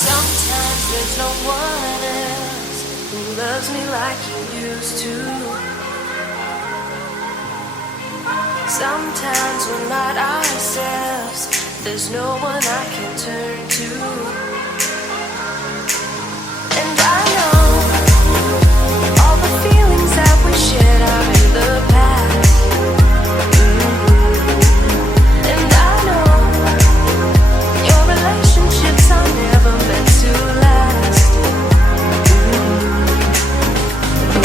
Sometimes there's no one else who loves me like you used to. Sometimes we're not ourselves, there's no one I can turn to. And I know all the feelings that we shared are in the past. And I know your relationships are never meant to last.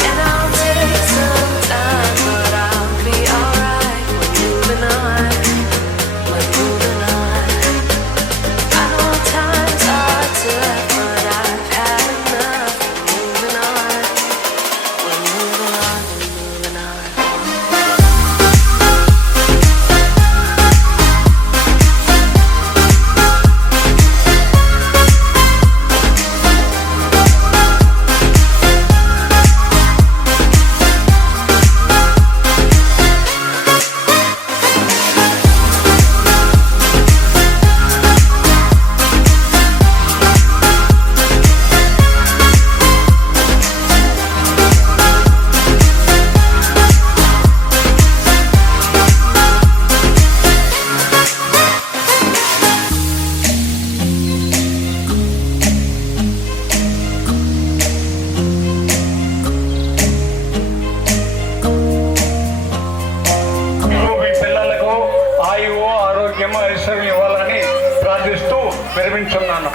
And I'll take some time, but I'll be alright. We're moving on, we're moving on. I know times are tough, but I've had enough. We're moving on, we're moving on, we're moving on. మీ పిల్లలకు ఆయువు ఆరోగ్యము ఐశ్వర్యం ఇవ్వాలని ప్రార్థిస్తూ విరమించున్నాను.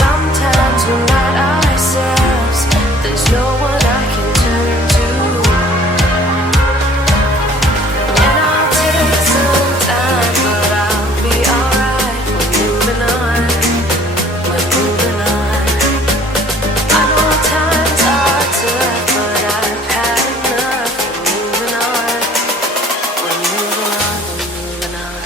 Sometimes we're not ourselves, there's no one I can turn to. And I'll take some time, but I'll be alright. We're moving on, we're moving on. I know times are tough, but I've had enough. We're moving on, we're moving on, we're moving on.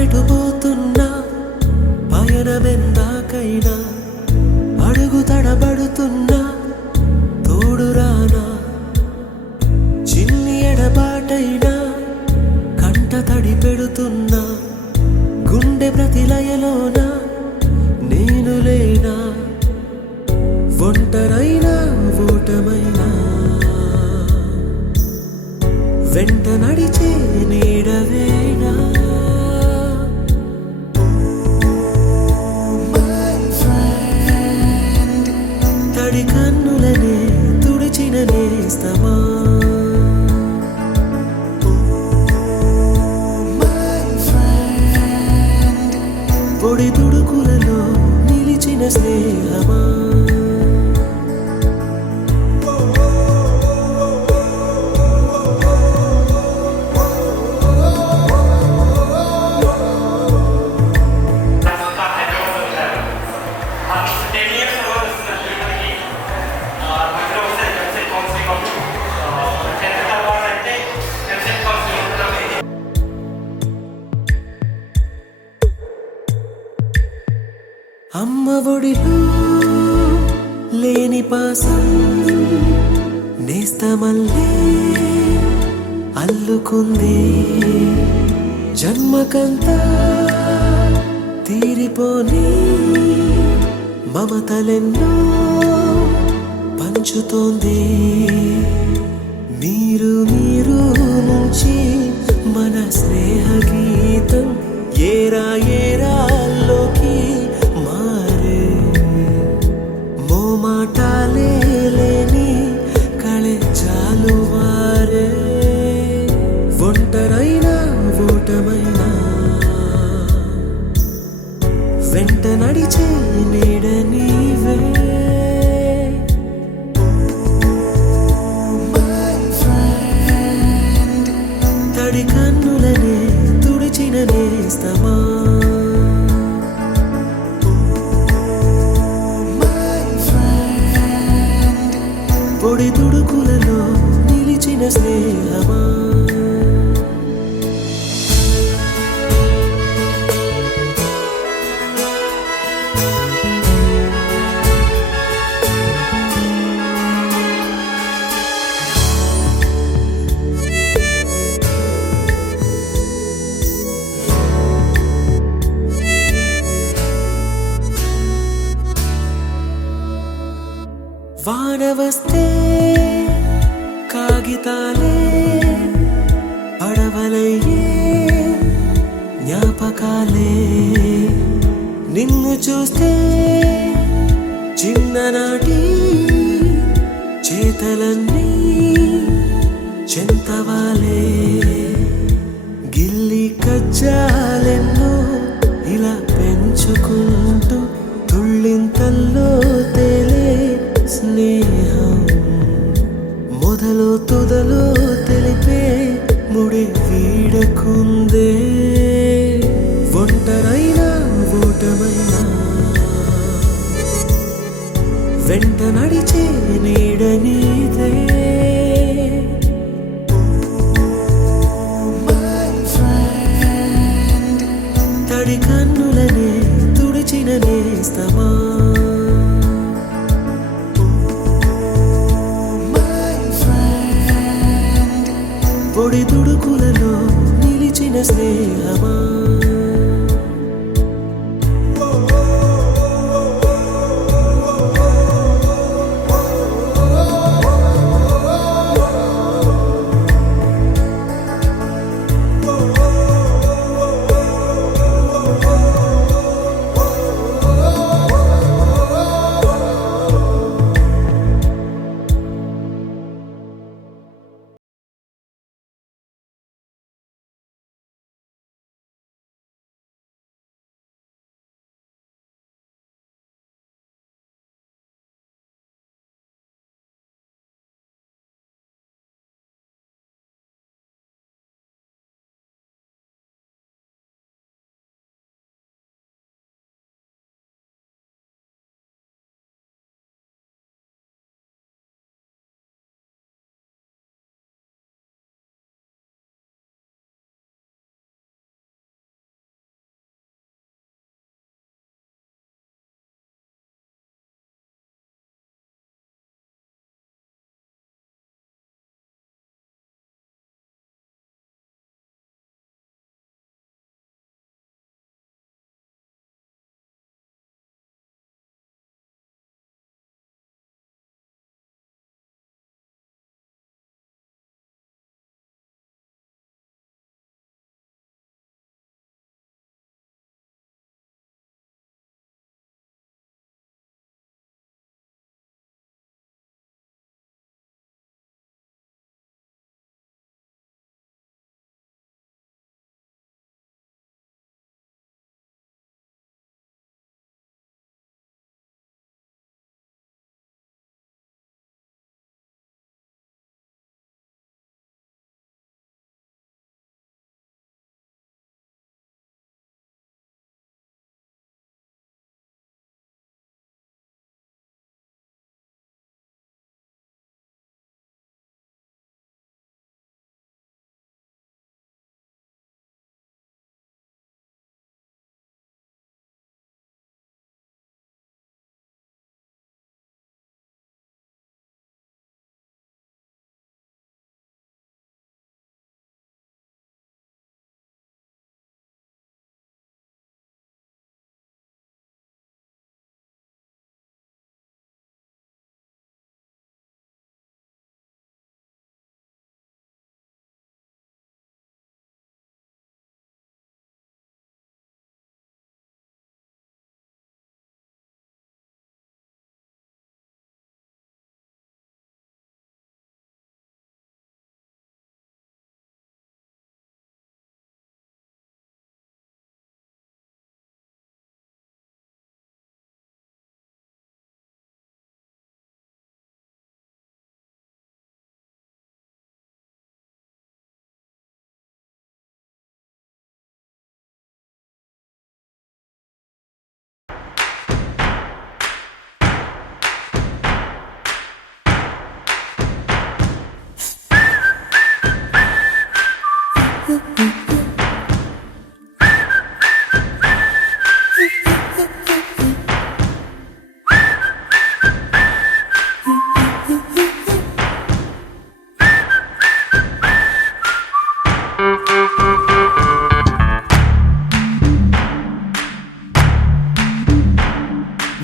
ప్రాణమెటుపోతున్నా పయనమెందాకైనా అడుగు తడబడుతున్నా తోడురానా చిన్ని ఎడబాటైనా కంట తడి పెడుతున్నా గుండె ప్రతిలయలోన నేను లేనా ఒంటరైనా ఓటమైనా వెంట నడిచే నీడవేనా తడి కన్నులనే తుడిచిన నేస్తమా పొడి తుడుకులలో నిలిచిన స్నేహమా అమ్మ ఒడిలో లేని పాసం నేస్తమల్లే అల్లుకుంది జన్మకంతా తీరిపోని మమతలెన్నో పంచుతోంది మీరు నుంచి మన స్నేహ గీతం ఏరా ఏరాల్లోకి మారే మోమాటాలే లేని కళెజాలు వారే ఒంటరైనా ఓటమైనా వెంట నడిచే నీడ నీవే తడి కన్నులనే తుడిచిన నేస్తమా పొడి తుడుకులలో నిలిచిన స్నేహమా వాన వస్తే కాగితాలే పడవలయ్యే జ్ఞాపకాలే నిన్ను చూస్తే చిన్ననాటి చేతలన్నీ చెంతవాలే గిల్లి కజ్జాలెన్నో ఇలా పెంచుకుంటూ తుళ్ళింతల్లో తేలే స్నేహం మొదలు తుదలో తెలిపే ముడి వీడకుందే ఒంటరైనా ఓటమైనా వెంట నడిచే నీడ నీదే తడి కన్నులనే తుడిచిన నేస్తమా పొడి తుడుకులలో నిలిచిన స్నేహమా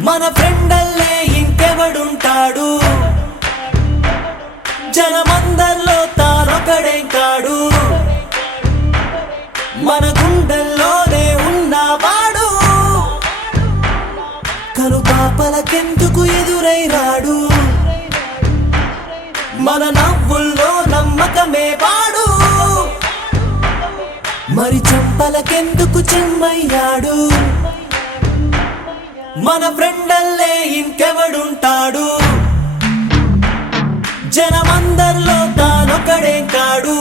మన ఫ్రెండల్లే ఇంకెవడుంటాడు, జనమందరిలో తానొకడే కాడు, మన గుండెల్లోనే ఉన్నవాడు, కనుపాపలకెందుకు ఎదురై రాడు, మన నవ్వుల్లో నమ్మకమే వాడు, మరి చెంపలకెందుకు చెమ్మయ్యాడు, మన ఫ్రెండల్లే ఇంకెవడుంటాడు, జనమందరిలో తానొకడే కాడు,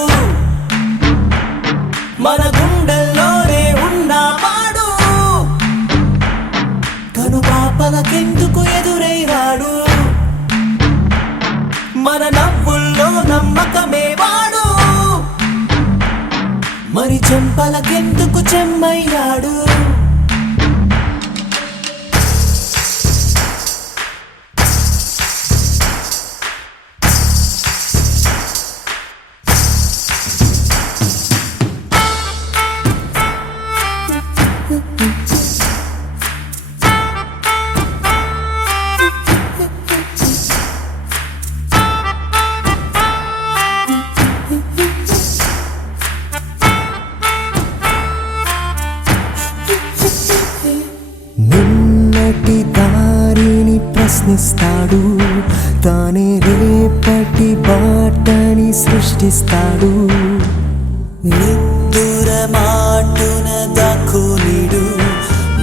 మన గుండెల్లోనే ఉన్నవాడు, కనుపాపలకెందుకు ఎదురై రాడు, మన నవ్వుల్లో నమ్మకమే వాడు, మరి చెంపలకెందుకు చెమ్మయ్యాడు. నిన్నటి దారిని ప్రశ్నిస్తాడు, తానే రేపటి బాటని సృష్టిస్తాడు, నిద్దుర మాటున దాక్కునిడు,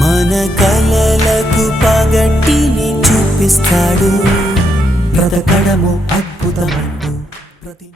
మన కలలకు పగటిని చూపిస్తాడు, బ్రతకడము అద్భుతమంట